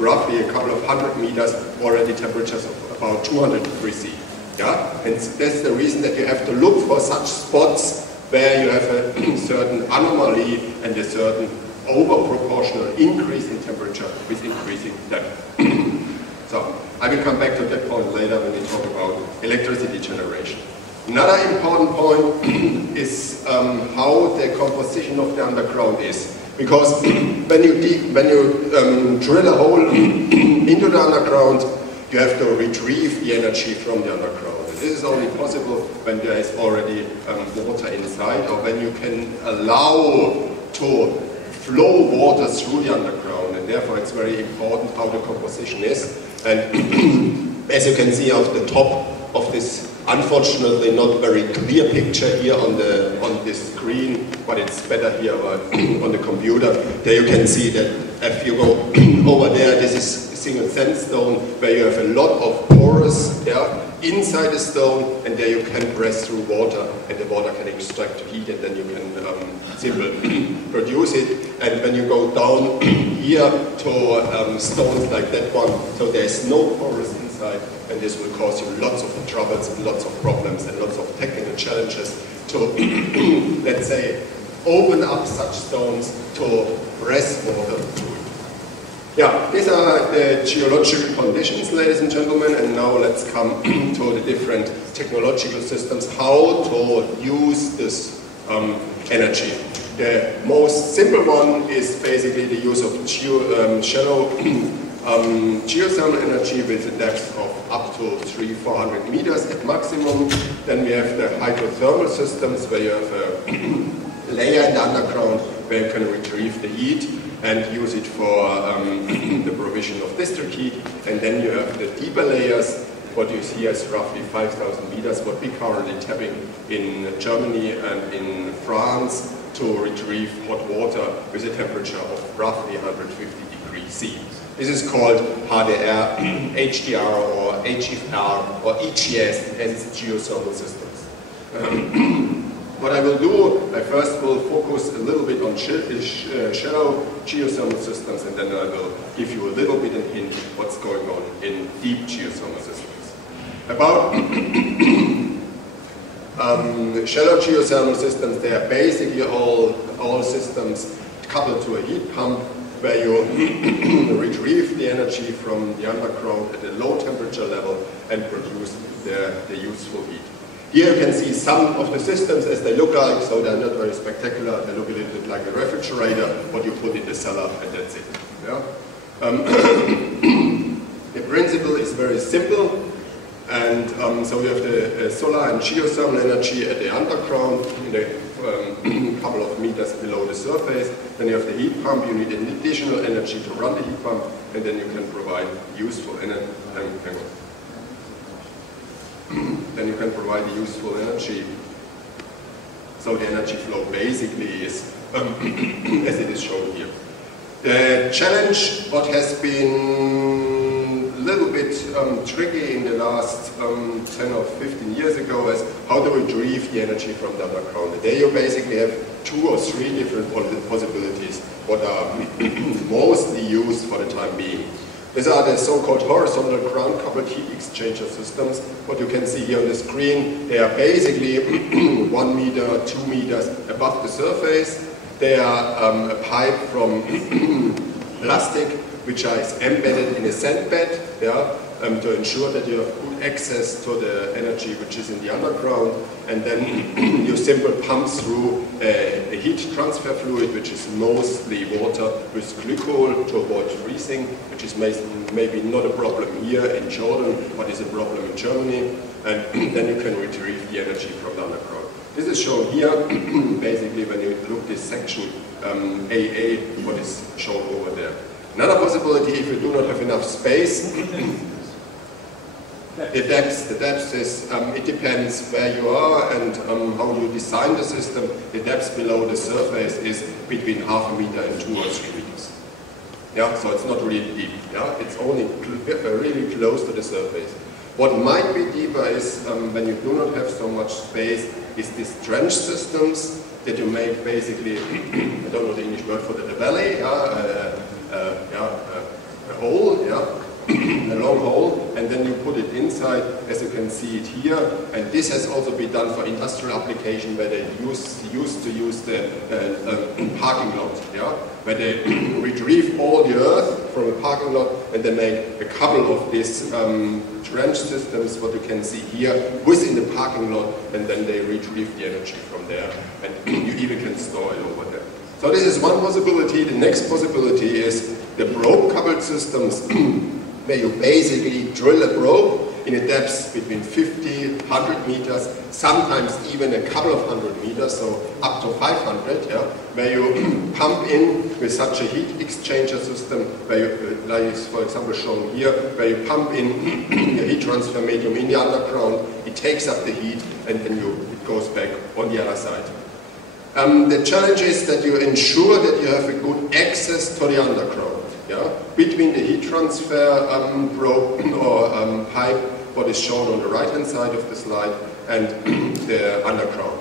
roughly a couple of 100 meters already temperatures of about 200 degrees C. Yeah? And that's the reason that you have to look for such spots where you have a certain anomaly and a certain over-proportional increase in temperature with increasing depth. So, I will come back to that point later when we talk about electricity generation. Another important point is how the composition of the underground is. Because when you drill a hole into the underground, you have to retrieve the energy from the underground. And this is only possible when there is already water inside, or when you can allow to flow water through the underground, and therefore it's very important how the composition is. And as you can see off the top of this, unfortunately not very clear picture here on the screen, but it's better here on the computer. There you can see that if you go over there, this is single sandstone where you have a lot of pores inside the stone, and there you can press through water, and the water can extract heat, and then you can simply produce it. And when you go down here to stones like that one, so there's no pores inside, and this will cause you lots of troubles and lots of problems and lots of technical challenges to, let's say, open up such stones to press water through. Yeah, these are the geological conditions, ladies and gentlemen, and now let's come to the different technological systems, how to use this energy. The most simple one is basically the use of shallow geothermal energy with a depth of up to 300-400 meters at maximum. Then we have the hydrothermal systems where you have a layer in the underground where you can retrieve the heat and use it for the provision of district heat. And then you have the deeper layers. What you see is roughly 5,000 meters, what we're currently tapping in Germany and in France to retrieve hot water with a temperature of roughly 150 degrees C. This is called HDR, HDR or HFR or EGS, hence geothermal systems. What I will do, I first will focus a little bit on shallow geothermal systems, and then I will give you a little bit of a hint what's going on in deep geothermal systems. About shallow geothermal systems, they are basically all systems coupled to a heat pump where you retrieve the energy from the underground at a low temperature level and produce the useful heat. Here you can see some of the systems as they look like, so they're not very spectacular. They look a little bit like a refrigerator, what you put in the cellar, and that's it. Yeah? The principle is very simple, and so you have the solar and geothermal energy at the underground, in a couple of meters below the surface. Then you have the heat pump. You need an additional energy to run the heat pump, and then you can provide useful energy. Then you can provide the useful energy. So the energy flow basically is as it is shown here. The challenge, what has been a little bit tricky in the last 10 or 15 years ago, is how to retrieve the energy from the underground. There you basically have 2 or 3 different possibilities, what are mostly used for the time being. These are the so-called horizontal ground-coupled heat exchanger systems. What you can see here on the screen, they are basically 1 meter, 2 meters above the surface. They are a pipe from plastic, which is embedded in a sand bed, to ensure that you have good access to the energy which is in the underground. And then you simply pump through a heat transfer fluid, which is mostly water with glycol to avoid freezing, which is maybe not a problem here in Jordan, but is a problem in Germany. And then you can retrieve the energy from the underground. This is shown here, basically when you look this section AA, what is shown over there. Another possibility, if you do not have enough space, The depth is, it depends where you are and how you design the system. The depth below the surface is between half a meter and 2 or 3 meters. Yeah, so it's not really deep. Yeah, it's only really close to the surface. What might be deeper is when you do not have so much space, is these trench systems that you make basically, I don't know the English word for the valley, a hole, a long hole, and then you put it inside, as you can see it here. And this has also been done for industrial application, where they used to use the parking lot, where they retrieve all the earth from a parking lot, and they make a couple of these trench systems, what you can see here, within the parking lot, and then they retrieve the energy from there, and you even can store it over there. So this is one possibility. The next possibility is the probe-coupled systems, where you basically drill a probe in a depth between 50, 100 meters, sometimes even a couple of 100 meters, so up to 500, where you pump in with such a heat exchanger system, where you, like is for example shown here, where you pump in a heat transfer medium in the underground, it takes up the heat, and then it goes back on the other side. The challenge is that you ensure that you have a good access to the underground. Between the heat transfer probe or pipe, what is shown on the right hand side of the slide, and the underground.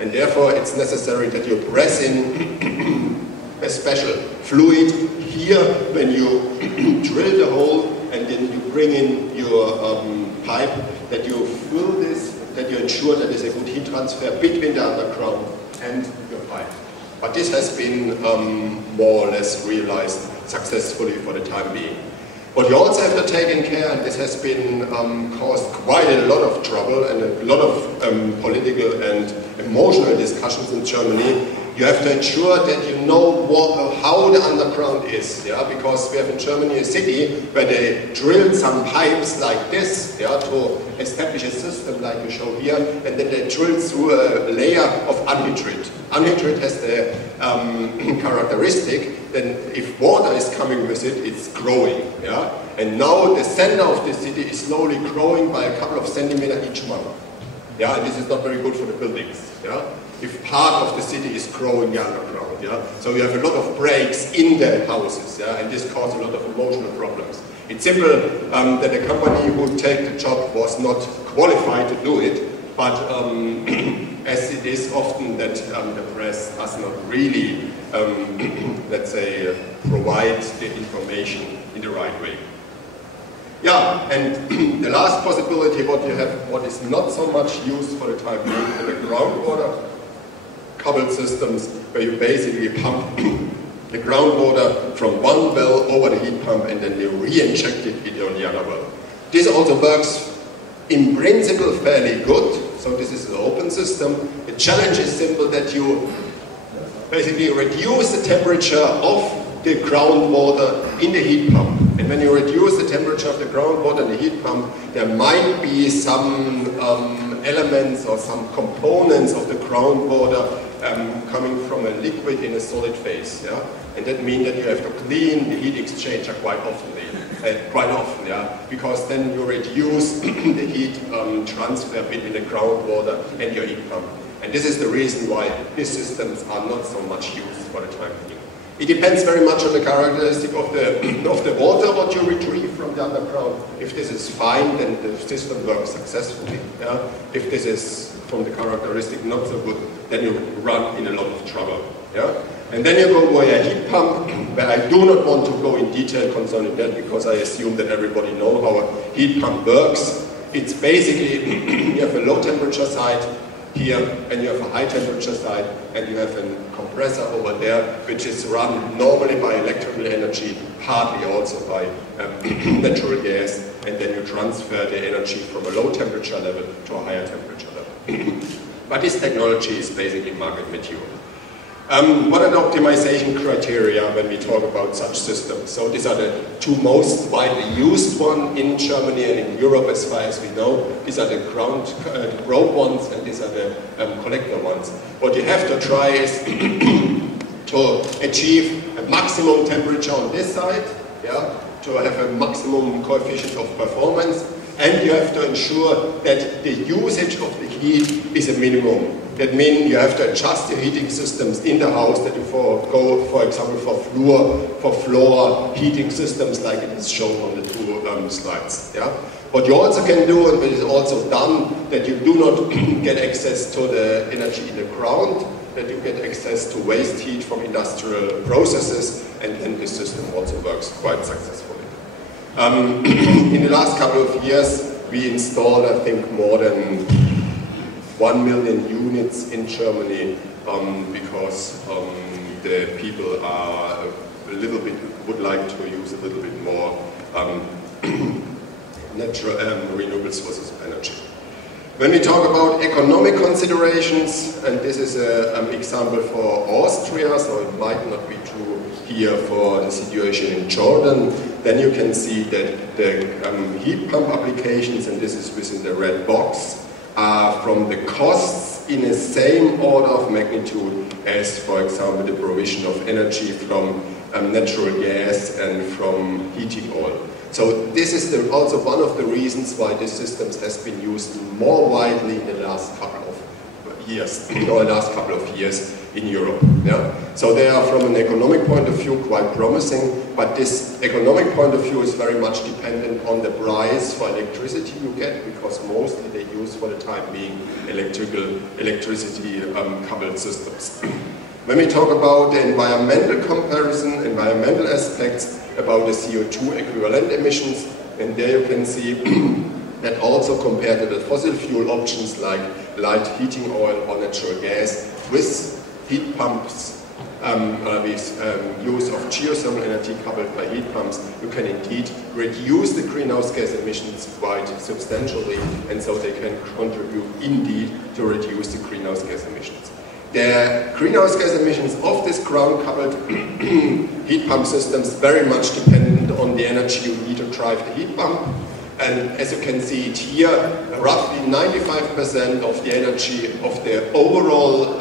And therefore it's necessary that you press in a special fluid here when you drill the hole, and then you bring in your pipe, that you fill this, that you ensure that there's a good heat transfer between the underground and your pipe. But this has been more or less realized successfully for the time being. What you also have to take in care, and this has been caused quite a lot of trouble and a lot of political and emotional discussions in Germany, you have to ensure that you know how the underground is, because we have in Germany a city where they drilled some pipes like this, to establish a system like you show here, and then they drilled through a layer of anhydride. Anhydride has the characteristic that if water is coming with it, it's growing, and now the center of the city is slowly growing by a couple of centimeters each month. And this is not very good for the buildings. If part of the city is growing underground, so you have a lot of breaks in the houses, and this causes a lot of emotional problems. It's simple that the company who take the job was not qualified to do it, but as it is often that the press does not really, let's say, provide the information in the right way. And the last possibility, what you have, what is not so much used for the time being, are the groundwater coupled systems, where you basically pump the groundwater from one well over the heat pump, and then you re-inject it on the other well. This also works in principle fairly good, so this is an open system. The challenge is simple, that you basically reduce the temperature of the groundwater in the heat pump. And when you reduce the temperature of the groundwater in the heat pump, there might be some elements or some components of the groundwater coming from a liquid in a solid phase. And that means that you have to clean the heat exchanger quite often, because then you reduce the heat transfer between the groundwater and your heat pump. And this is the reason why these systems are not so much used for the time being. It depends very much on the characteristic of the water what you retrieve from the underground. If this is fine, then the system works successfully. If this is from the characteristic not so good, then you run in a lot of trouble. And then you go via heat pump, where I do not want to go in detail concerning that, because I assume that everybody knows how a heat pump works. It's basically, you have a low temperature side here, and you have a high temperature side, and you have a compressor over there, which is run normally by electrical energy, partly also by natural gas, and then you transfer the energy from a low temperature level to a higher temperature level. But this technology is basically market mature. What are the optimization criteria when we talk about such systems? So these are the two most widely used ones in Germany and in Europe, as far as we know. These are the probe ones, and these are the collector ones. What you have to try is to achieve a maximum temperature on this side, to have a maximum coefficient of performance, And you have to ensure that the usage of the heat is a minimum. That means you have to adjust your heating systems in the house, that you go, for example, for floor heating systems like it is shown on the two slides. Yeah? What you also can do, and it is also done, that you do not get access to the energy in the ground, that you get access to waste heat from industrial processes, and then this system also works quite successfully. In the last couple of years, we installed, I think, more than 1 million units in Germany because the people are a little bit, would like to use a little bit more natural renewable sources of energy. When we talk about economic considerations, and this is an example for Austria, so it might not be true here for the situation in Jordan, then you can see that the heat pump applications, and this is within the red box, are from the costs in the same order of magnitude as, for example, the provision of energy from natural gas and from heating oil. So this is also one of the reasons why this system has been used more widely in the last couple of years, or last couple of years in Europe. Yeah? So they are, from an economic point of view, quite promising, but this economic point of view is very much dependent on the price for electricity you get, because mostly they use for the time being electricity coupled systems. When we talk about the environmental comparison, environmental aspects, about the CO2 equivalent emissions, and there you can see that also compared to the fossil fuel options like light heating oil or natural gas, with heat pumps, with use of geothermal energy coupled by heat pumps, you can indeed reduce the greenhouse gas emissions quite substantially, and so they can contribute indeed to reduce the greenhouse gas emissions. The greenhouse gas emissions of this ground-coupled heat pump systems very much dependent on the energy you need to drive the heat pump. And as you can see it here, roughly 95% of the energy of the overall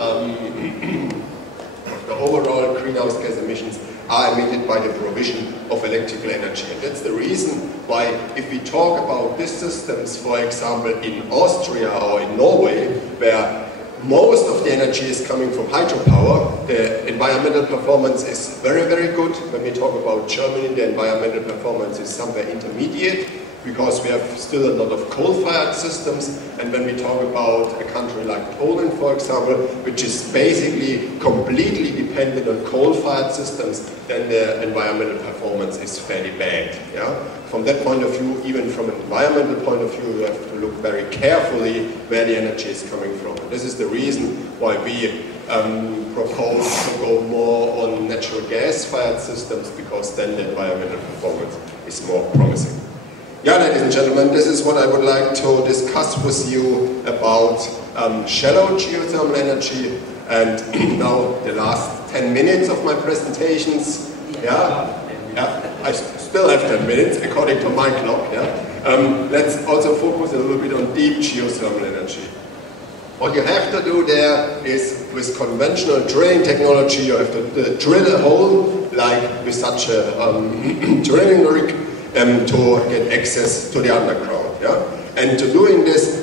greenhouse gas emissions are emitted by the provision of electrical energy. And that's the reason why, if we talk about these systems, for example, in Austria or in Norway, where most of the energy is coming from hydropower, the environmental performance is very, very good. When we talk about Germany, the environmental performance is somewhere intermediate, because we have still a lot of coal-fired systems. And when we talk about a country like Poland, for example, which is basically completely dependent on coal-fired systems, then the environmental performance is fairly bad. Yeah? From that point of view, even from an environmental point of view, you have to look very carefully where the energy is coming from. And this is the reason why we propose to go more on natural gas-fired systems, because then the environmental performance is more promising. Yeah, ladies and gentlemen, this is what I would like to discuss with you about shallow geothermal energy. And now the last 10 minutes of my presentations. Yeah, I still have 10 minutes according to my clock. Yeah? Let's also focus a little bit on deep geothermal energy. What you have to do there is, with conventional drilling technology, you have to drill a hole, like with such a drilling rig, to get access to the underground. Yeah? And to doing this,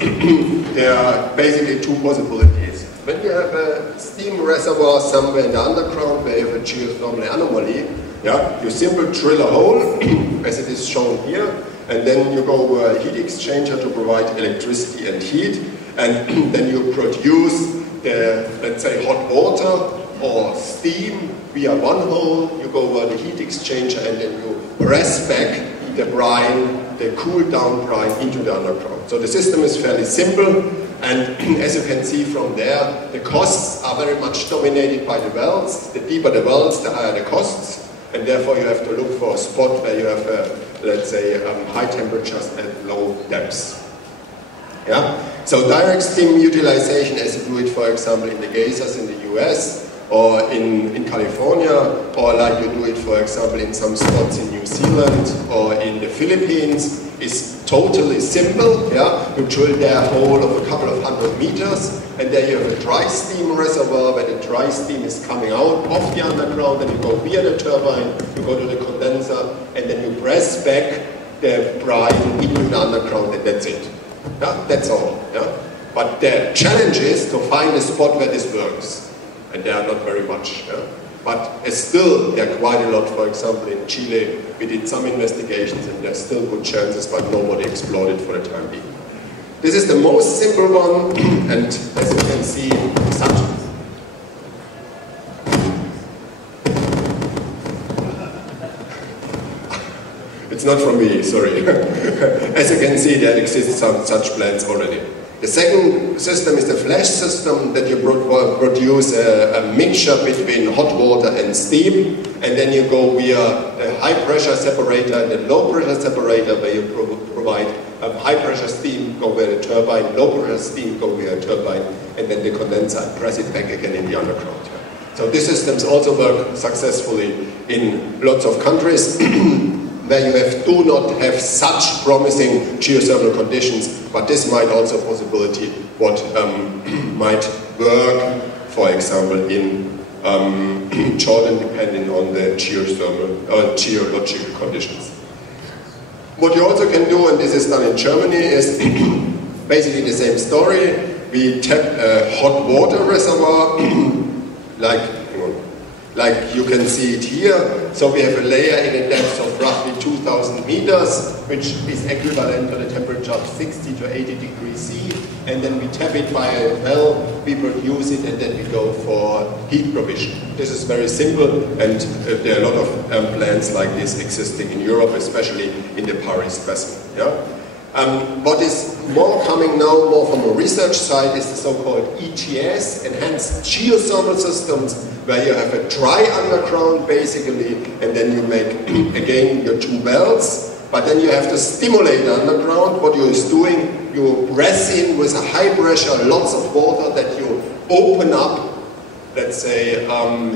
there are basically two possibilities. When you have a steam reservoir somewhere in the underground where you have a geothermal anomaly, yeah, you simply drill a hole, as it is shown here, and then you go over a heat exchanger to provide electricity and heat, and then you produce the, let's say, hot water or steam via one hole, you go over the heat exchanger, and then you press back the brine, the cooled down brine, into the underground. So the system is fairly simple, and as you can see from there, the costs are very much dominated by the wells. The deeper the wells, the higher the costs, and therefore you have to look for a spot where you have, let's say, high temperatures at low depths. Yeah? So direct steam utilization, as you do it, for example, in the geysers in the US, or in California, or like you do it, for example, in some spots in New Zealand or in the Philippines, is totally simple. Yeah? You drill there a hole of a couple of 100 meters, and there you have a dry steam reservoir where the dry steam is coming out of the underground, and you go via the turbine, you go to the condenser, and then you press back the brine into the underground, and that's it. Yeah? That's all. Yeah? But the challenge is to find a spot where this works. And there are not very much. Yeah? But still, there are quite a lot. For example, in Chile, we did some investigations and there's still good chances, but nobody explored it for the time being. This is the most simple one, and as you can see, such. It's not from me, sorry. As you can see, there exists some such plants already. The second system is the flash system, that you produce a mixture between hot water and steam, and then you go via a high pressure separator and a low pressure separator, where you provide high pressure steam go via the turbine, low pressure steam go via a turbine, and then the condenser and press it back again in the underground. So these systems also work successfully in lots of countries where you do not have such promising geothermal conditions, but this might also be a possibility what might work, for example, in Jordan, depending on the geological conditions. What you also can do, and this is done in Germany, is basically the same story. We tap a hot water reservoir, like you can see it here. So we have a layer in a depth of roughly 2,000 meters, which is equivalent to the temperature of 60 to 80 degrees C. And then we tap it by a well, we produce it, and then we go for heat provision. This is very simple, and there are a lot of plants like this existing in Europe, especially in the Paris Basin. Yeah? What is more coming now, more from a research side, is the so-called EGS, Enhanced Geothermal Systems, where you have a dry underground, basically, and then you make, again, your two wells, but then you have to stimulate the underground. What you're doing, you press in with a high pressure, lots of water, that you open up, let's say,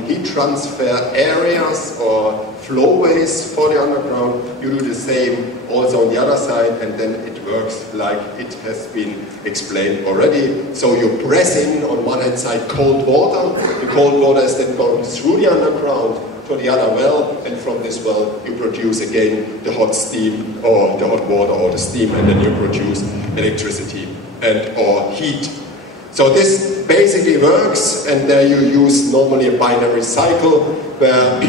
heat transfer areas or flowways for the underground. You do the same also on the other side, and then it works like it has been explained already. So you press in on one hand side cold water. The cold water is then going through the underground to the other well, and from this well you produce again the hot steam or the hot water or the steam, and then you produce electricity and or heat. So this basically works, and there you use normally a binary cycle where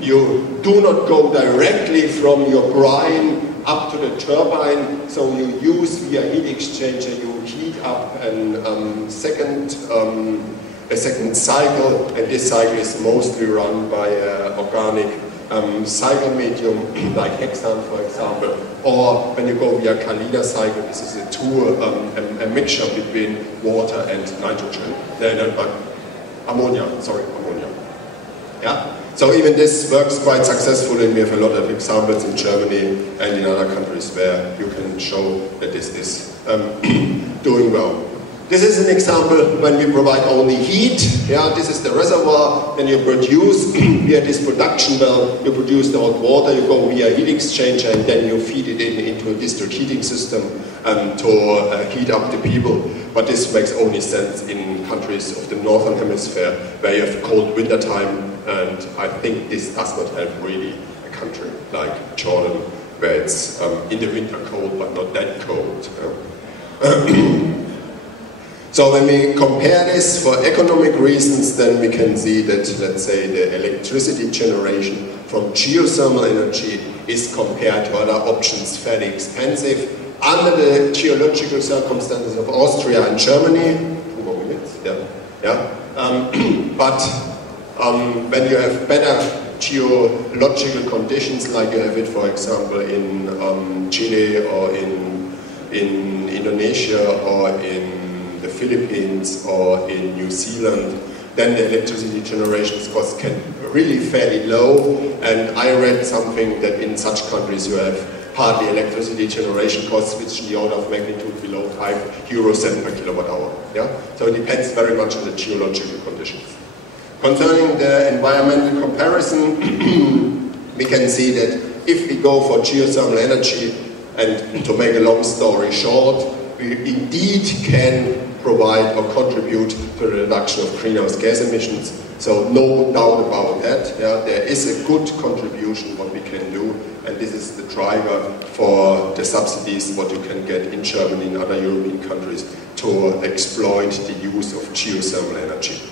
you do not go directly from your brine up to the turbine, so you use via heat exchanger, you heat up a second cycle, and this cycle is mostly run by organic cycle medium, like hexane, for example, or when you go via Kalina cycle, this is a mixture between water and nitrogen, ammonia. Yeah. So even this works quite successfully, and we have a lot of examples in Germany and in other countries where you can show that this is doing well. This is an example when we provide only heat. Yeah, this is the reservoir, and you produce via this production well, you produce the hot water, you go via heat exchanger, and then you feed it into a district heating system to heat up the people. But this makes only sense in countries of the northern hemisphere where you have cold winter time, and I think this does not help really a country like Jordan, where it's in the winter cold but not that cold. So when we compare this for economic reasons, then we can see that, let's say, the electricity generation from geothermal energy is, compared to other options, fairly expensive. Under the geological circumstances of Austria and Germany, 2 more minutes, but when you have better geological conditions, like you have it, for example, in Chile or in Indonesia or in the Philippines or in New Zealand, then the electricity generation costs can really fairly low. And I read something that in such countries you have hardly electricity generation costs which in the order of magnitude below 5 euro-cents per kilowatt hour. Yeah? So it depends very much on the geological conditions. Concerning the environmental comparison, we can see that if we go for geothermal energy, and to make a long story short, we indeed can provide or contribute to the reduction of greenhouse gas emissions. So no doubt about that. Yeah, there is a good contribution what we can do, and this is the driver for the subsidies what you can get in Germany and other European countries to exploit the use of geothermal energy.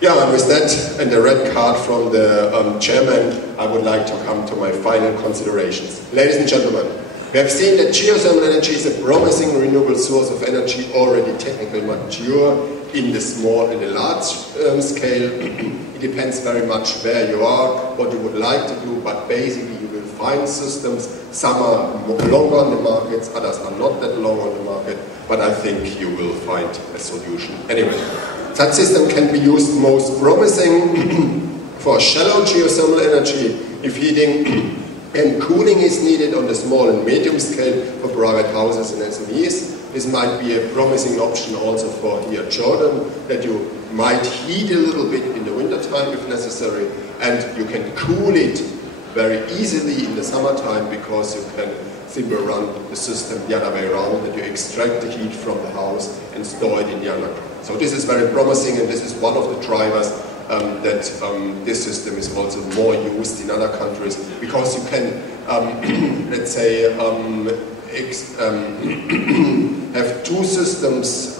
Yeah, and with that and the red card from the chairman, I would like to come to my final considerations. Ladies and gentlemen, we have seen that geothermal energy is a promising renewable source of energy already technically mature in the small and the large scale. It depends very much where you are, what you would like to do, but basically you will find systems. Some are longer on the markets, others are not that long on the market, but I think you will find a solution anyway. Such system can be used most promising for shallow geothermal energy if heating and cooling is needed on the small and medium scale for private houses and SMEs. This might be a promising option also for here Jordan, that you might heat a little bit in the winter time if necessary, and you can cool it very easily in the summertime because you can simply run the system the other way around, that you extract the heat from the house and store it in the underground. So this is very promising, and this is one of the drivers that this system is also more used in other countries, because you can, let's say, have two systems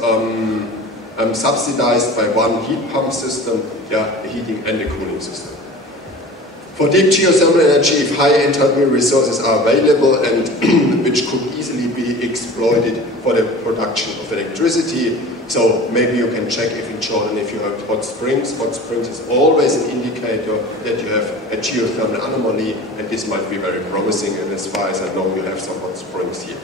subsidized by one heat pump system, yeah, the heating and the cooling system. For deep geothermal energy, if high enthalpy resources are available and which could easily be exploited for the production of electricity, so maybe you can check if in Jordan if you have hot springs. Hot springs is always an indicator that you have a geothermal anomaly, and this might be very promising, and as far as I know you have some hot springs here.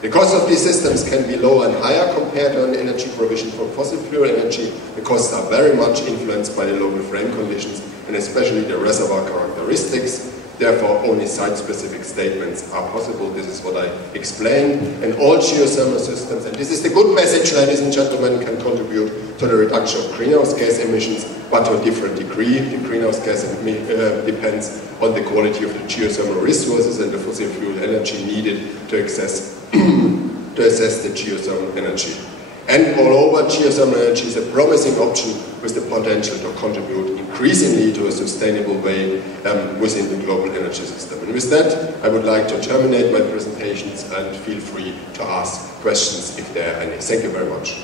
The cost of these systems can be lower and higher compared to an energy provision from fossil fuel energy. The costs are very much influenced by the local frame conditions and especially the reservoir characteristics. Therefore, only site-specific statements are possible. This is what I explained. And all geothermal systems, and this is the good message, ladies and gentlemen, can contribute to the reduction of greenhouse gas emissions, but to a different degree. The greenhouse gas depends on the quality of the geothermal resources and the fossil fuel energy needed to assess the geothermal energy. And moreover, geothermal energy is a promising option with the potential to contribute increasingly to a sustainable way within the global energy system. And with that, I would like to terminate my presentations and feel free to ask questions if there are any. Thank you very much.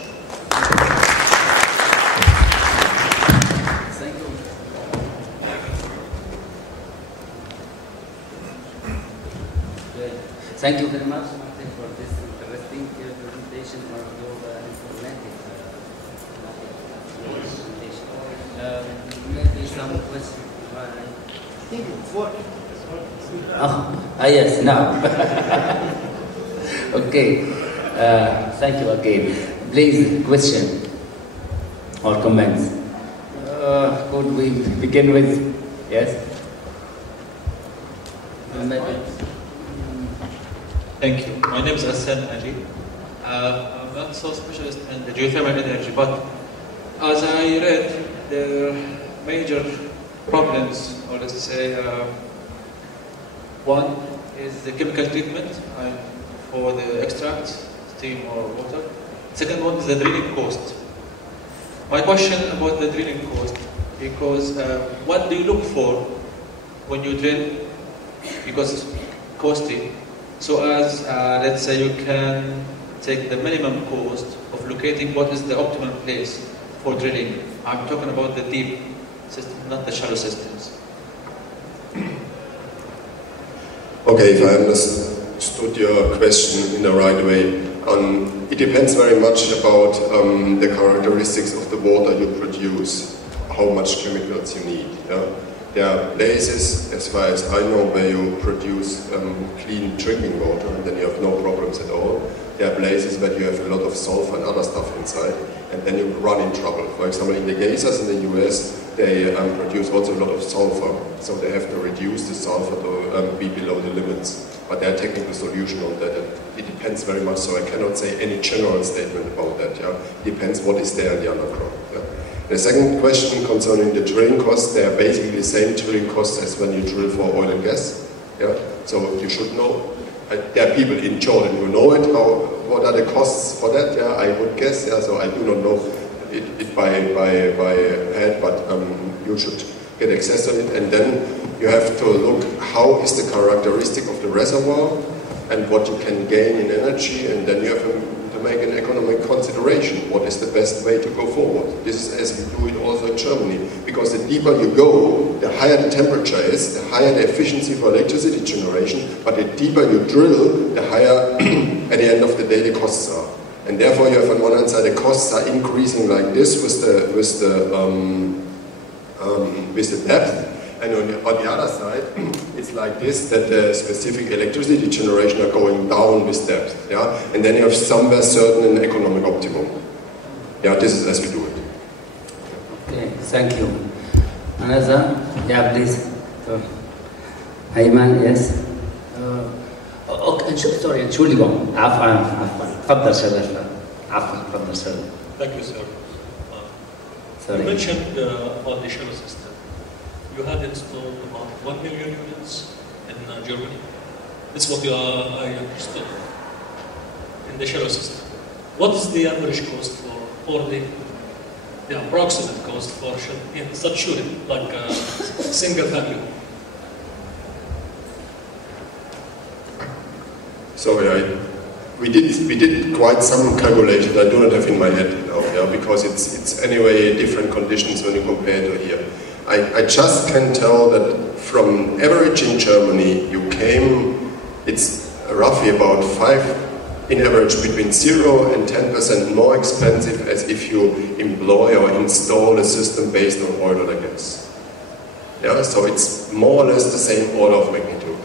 Thank you. Thank you very much, Martin, for this interesting presentation or informative presentation. Maybe some questions. I think it's working. Yes, now. Okay. Thank you again. Please, question or comments. Could we begin with? Yes? Thank you. My name is Hassan Ali. I'm not so specialist in the geothermal energy, but as I read, there are major problems, or let's say, one is the chemical treatment for the extract, steam or water. Second one is the drilling cost. My question about the drilling cost, because what do you look for when you drill? Because it's costly. So as, let's say, you can take the minimum cost of locating what is the optimal place for drilling. I'm talking about the deep system, not the shallow systems. Okay, if I understood your question in the right way, it depends very much about the characteristics of the water you produce, how much chemicals you need. Yeah? There are places, as far as I know, where you produce clean drinking water and then you have no problems at all. There are places where you have a lot of sulfur and other stuff inside, and then you run in trouble. For example, in the geysers in the US, they produce also a lot of sulfur, so they have to reduce the sulfur to be below the limits. But there are technical solutions on that, and it depends very much, so I cannot say any general statement about that. Yeah? It depends what is there in the underground. Yeah? The second question concerning the drilling costs, they are basically the same drilling costs as when you drill for oil and gas. Yeah? So you should know. there are people in Jordan who know it. What are the costs for that? Yeah, I would guess. Yeah, so I do not know it by head, but you should get access to it. And then you have to look how is the characteristic of the reservoir and what you can gain in energy, and then you have to make an economic consideration. What is the best way to go forward? This is as we do it also in Germany, because the deeper you go, the higher the temperature is, the higher the efficiency for electricity generation, but the deeper you drill, the higher at the end of the day the costs are. And therefore you have on one hand side the costs are increasing like this with the depth, and on the other side it's like this, that the specific electricity generation are going down with depth. Yeah? And then you have somewhere certain an economic optimum. Yeah, this is as we do it. Okay, thank you. Another? Yeah, please. Ayman, yes. Sorry, Entschuldigung. عفوا. تفضل شباب. عفوا, تفضل شباب. Thank you, sir. Sorry. You mentioned about the shallow system. You had installed about 1 million units in Germany. This is what I understood in the shallow system. What is the average cost or the approximate cost for such unit, like a single family? Sorry, we did quite some calculations. I do not have in my head now, yeah, because it's anyway different conditions when you compare to here. I just can tell that from average in Germany, it's roughly about 5, in average between 0 and 10% more expensive as if you employ or install a system based on oil or gas. Yeah, so it's more or less the same order of magnitude.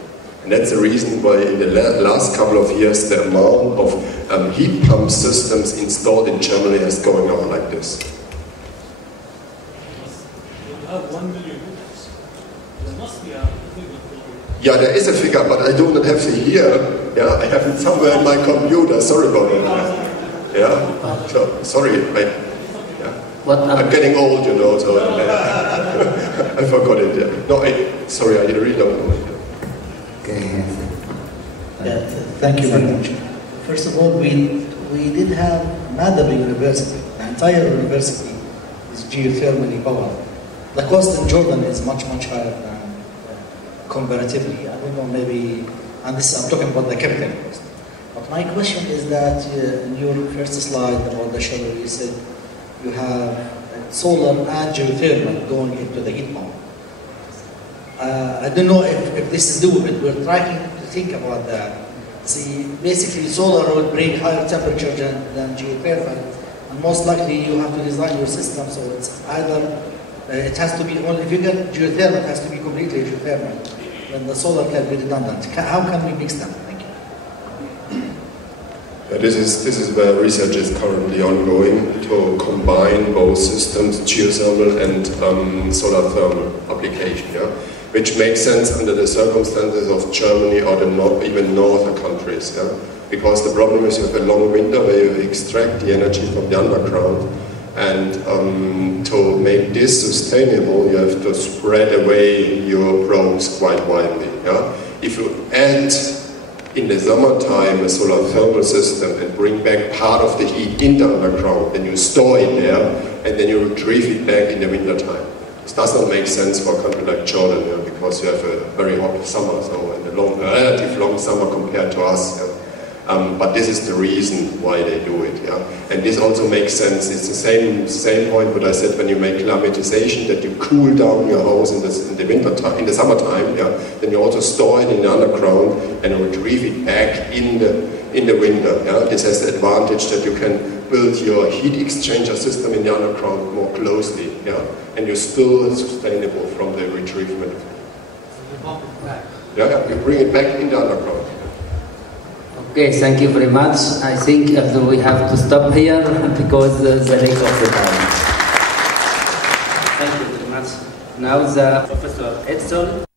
And that's the reason why in the last couple of years the amount of heat pump systems installed in Germany is going up like this. Have 1 million units. There must be a figure for. Yeah, there is a figure, but I do not have it here. Yeah, I have it somewhere in my computer. Sorry about that. Yeah, so sorry. I'm getting old, you know, so I forgot it. Yeah. No, sorry, I really don't know it. Okay. Yeah, thank you very much. First of all, we did have Madaba University. The entire university is geothermally powered. The cost in Jordan is much higher than comparatively. I don't know, maybe, and this I'm talking about the capital cost. But my question is that in your first slide about the shallow, you said you have solar and geothermal going into the heat pump. I don't know if this is doable. We're trying to think about that. See, basically solar will bring higher temperature than geothermal, and most likely you have to design your system so it's either it has to be only, if you get geothermal, it has to be completely geothermal. Then the solar can be redundant. How can we mix them? Thank you. Yeah, this is where research is currently ongoing to combine both systems, geothermal and solar thermal application. Yeah? Which makes sense under the circumstances of Germany or even northern countries. Yeah? Because the problem is you have a long winter where you extract the energy from the underground. And to make this sustainable, you have to spread away your probes quite widely. Yeah? If you add in the summertime a solar thermal system and bring back part of the heat in the underground, then you store it there and then you retrieve it back in the winter time. This does not make sense for a country like Jordan, yeah, because you have a very hot summer, so and a relatively long summer compared to us. Yeah? But this is the reason why they do it, yeah. And this also makes sense. It's the same point what I said when you make climatization, that you cool down your house in the winter time, in the summertime, yeah. Then you also store it in the underground and retrieve it back in the winter. Yeah. This has the advantage that you can build your heat exchanger system in the underground more closely, yeah. And you're still sustainable from the retrievement. Yeah, you bring it back in the underground. Okay, thank you very much. I think we have to stop here because the lack of the time. Thank you very much. Now the Professor Edson.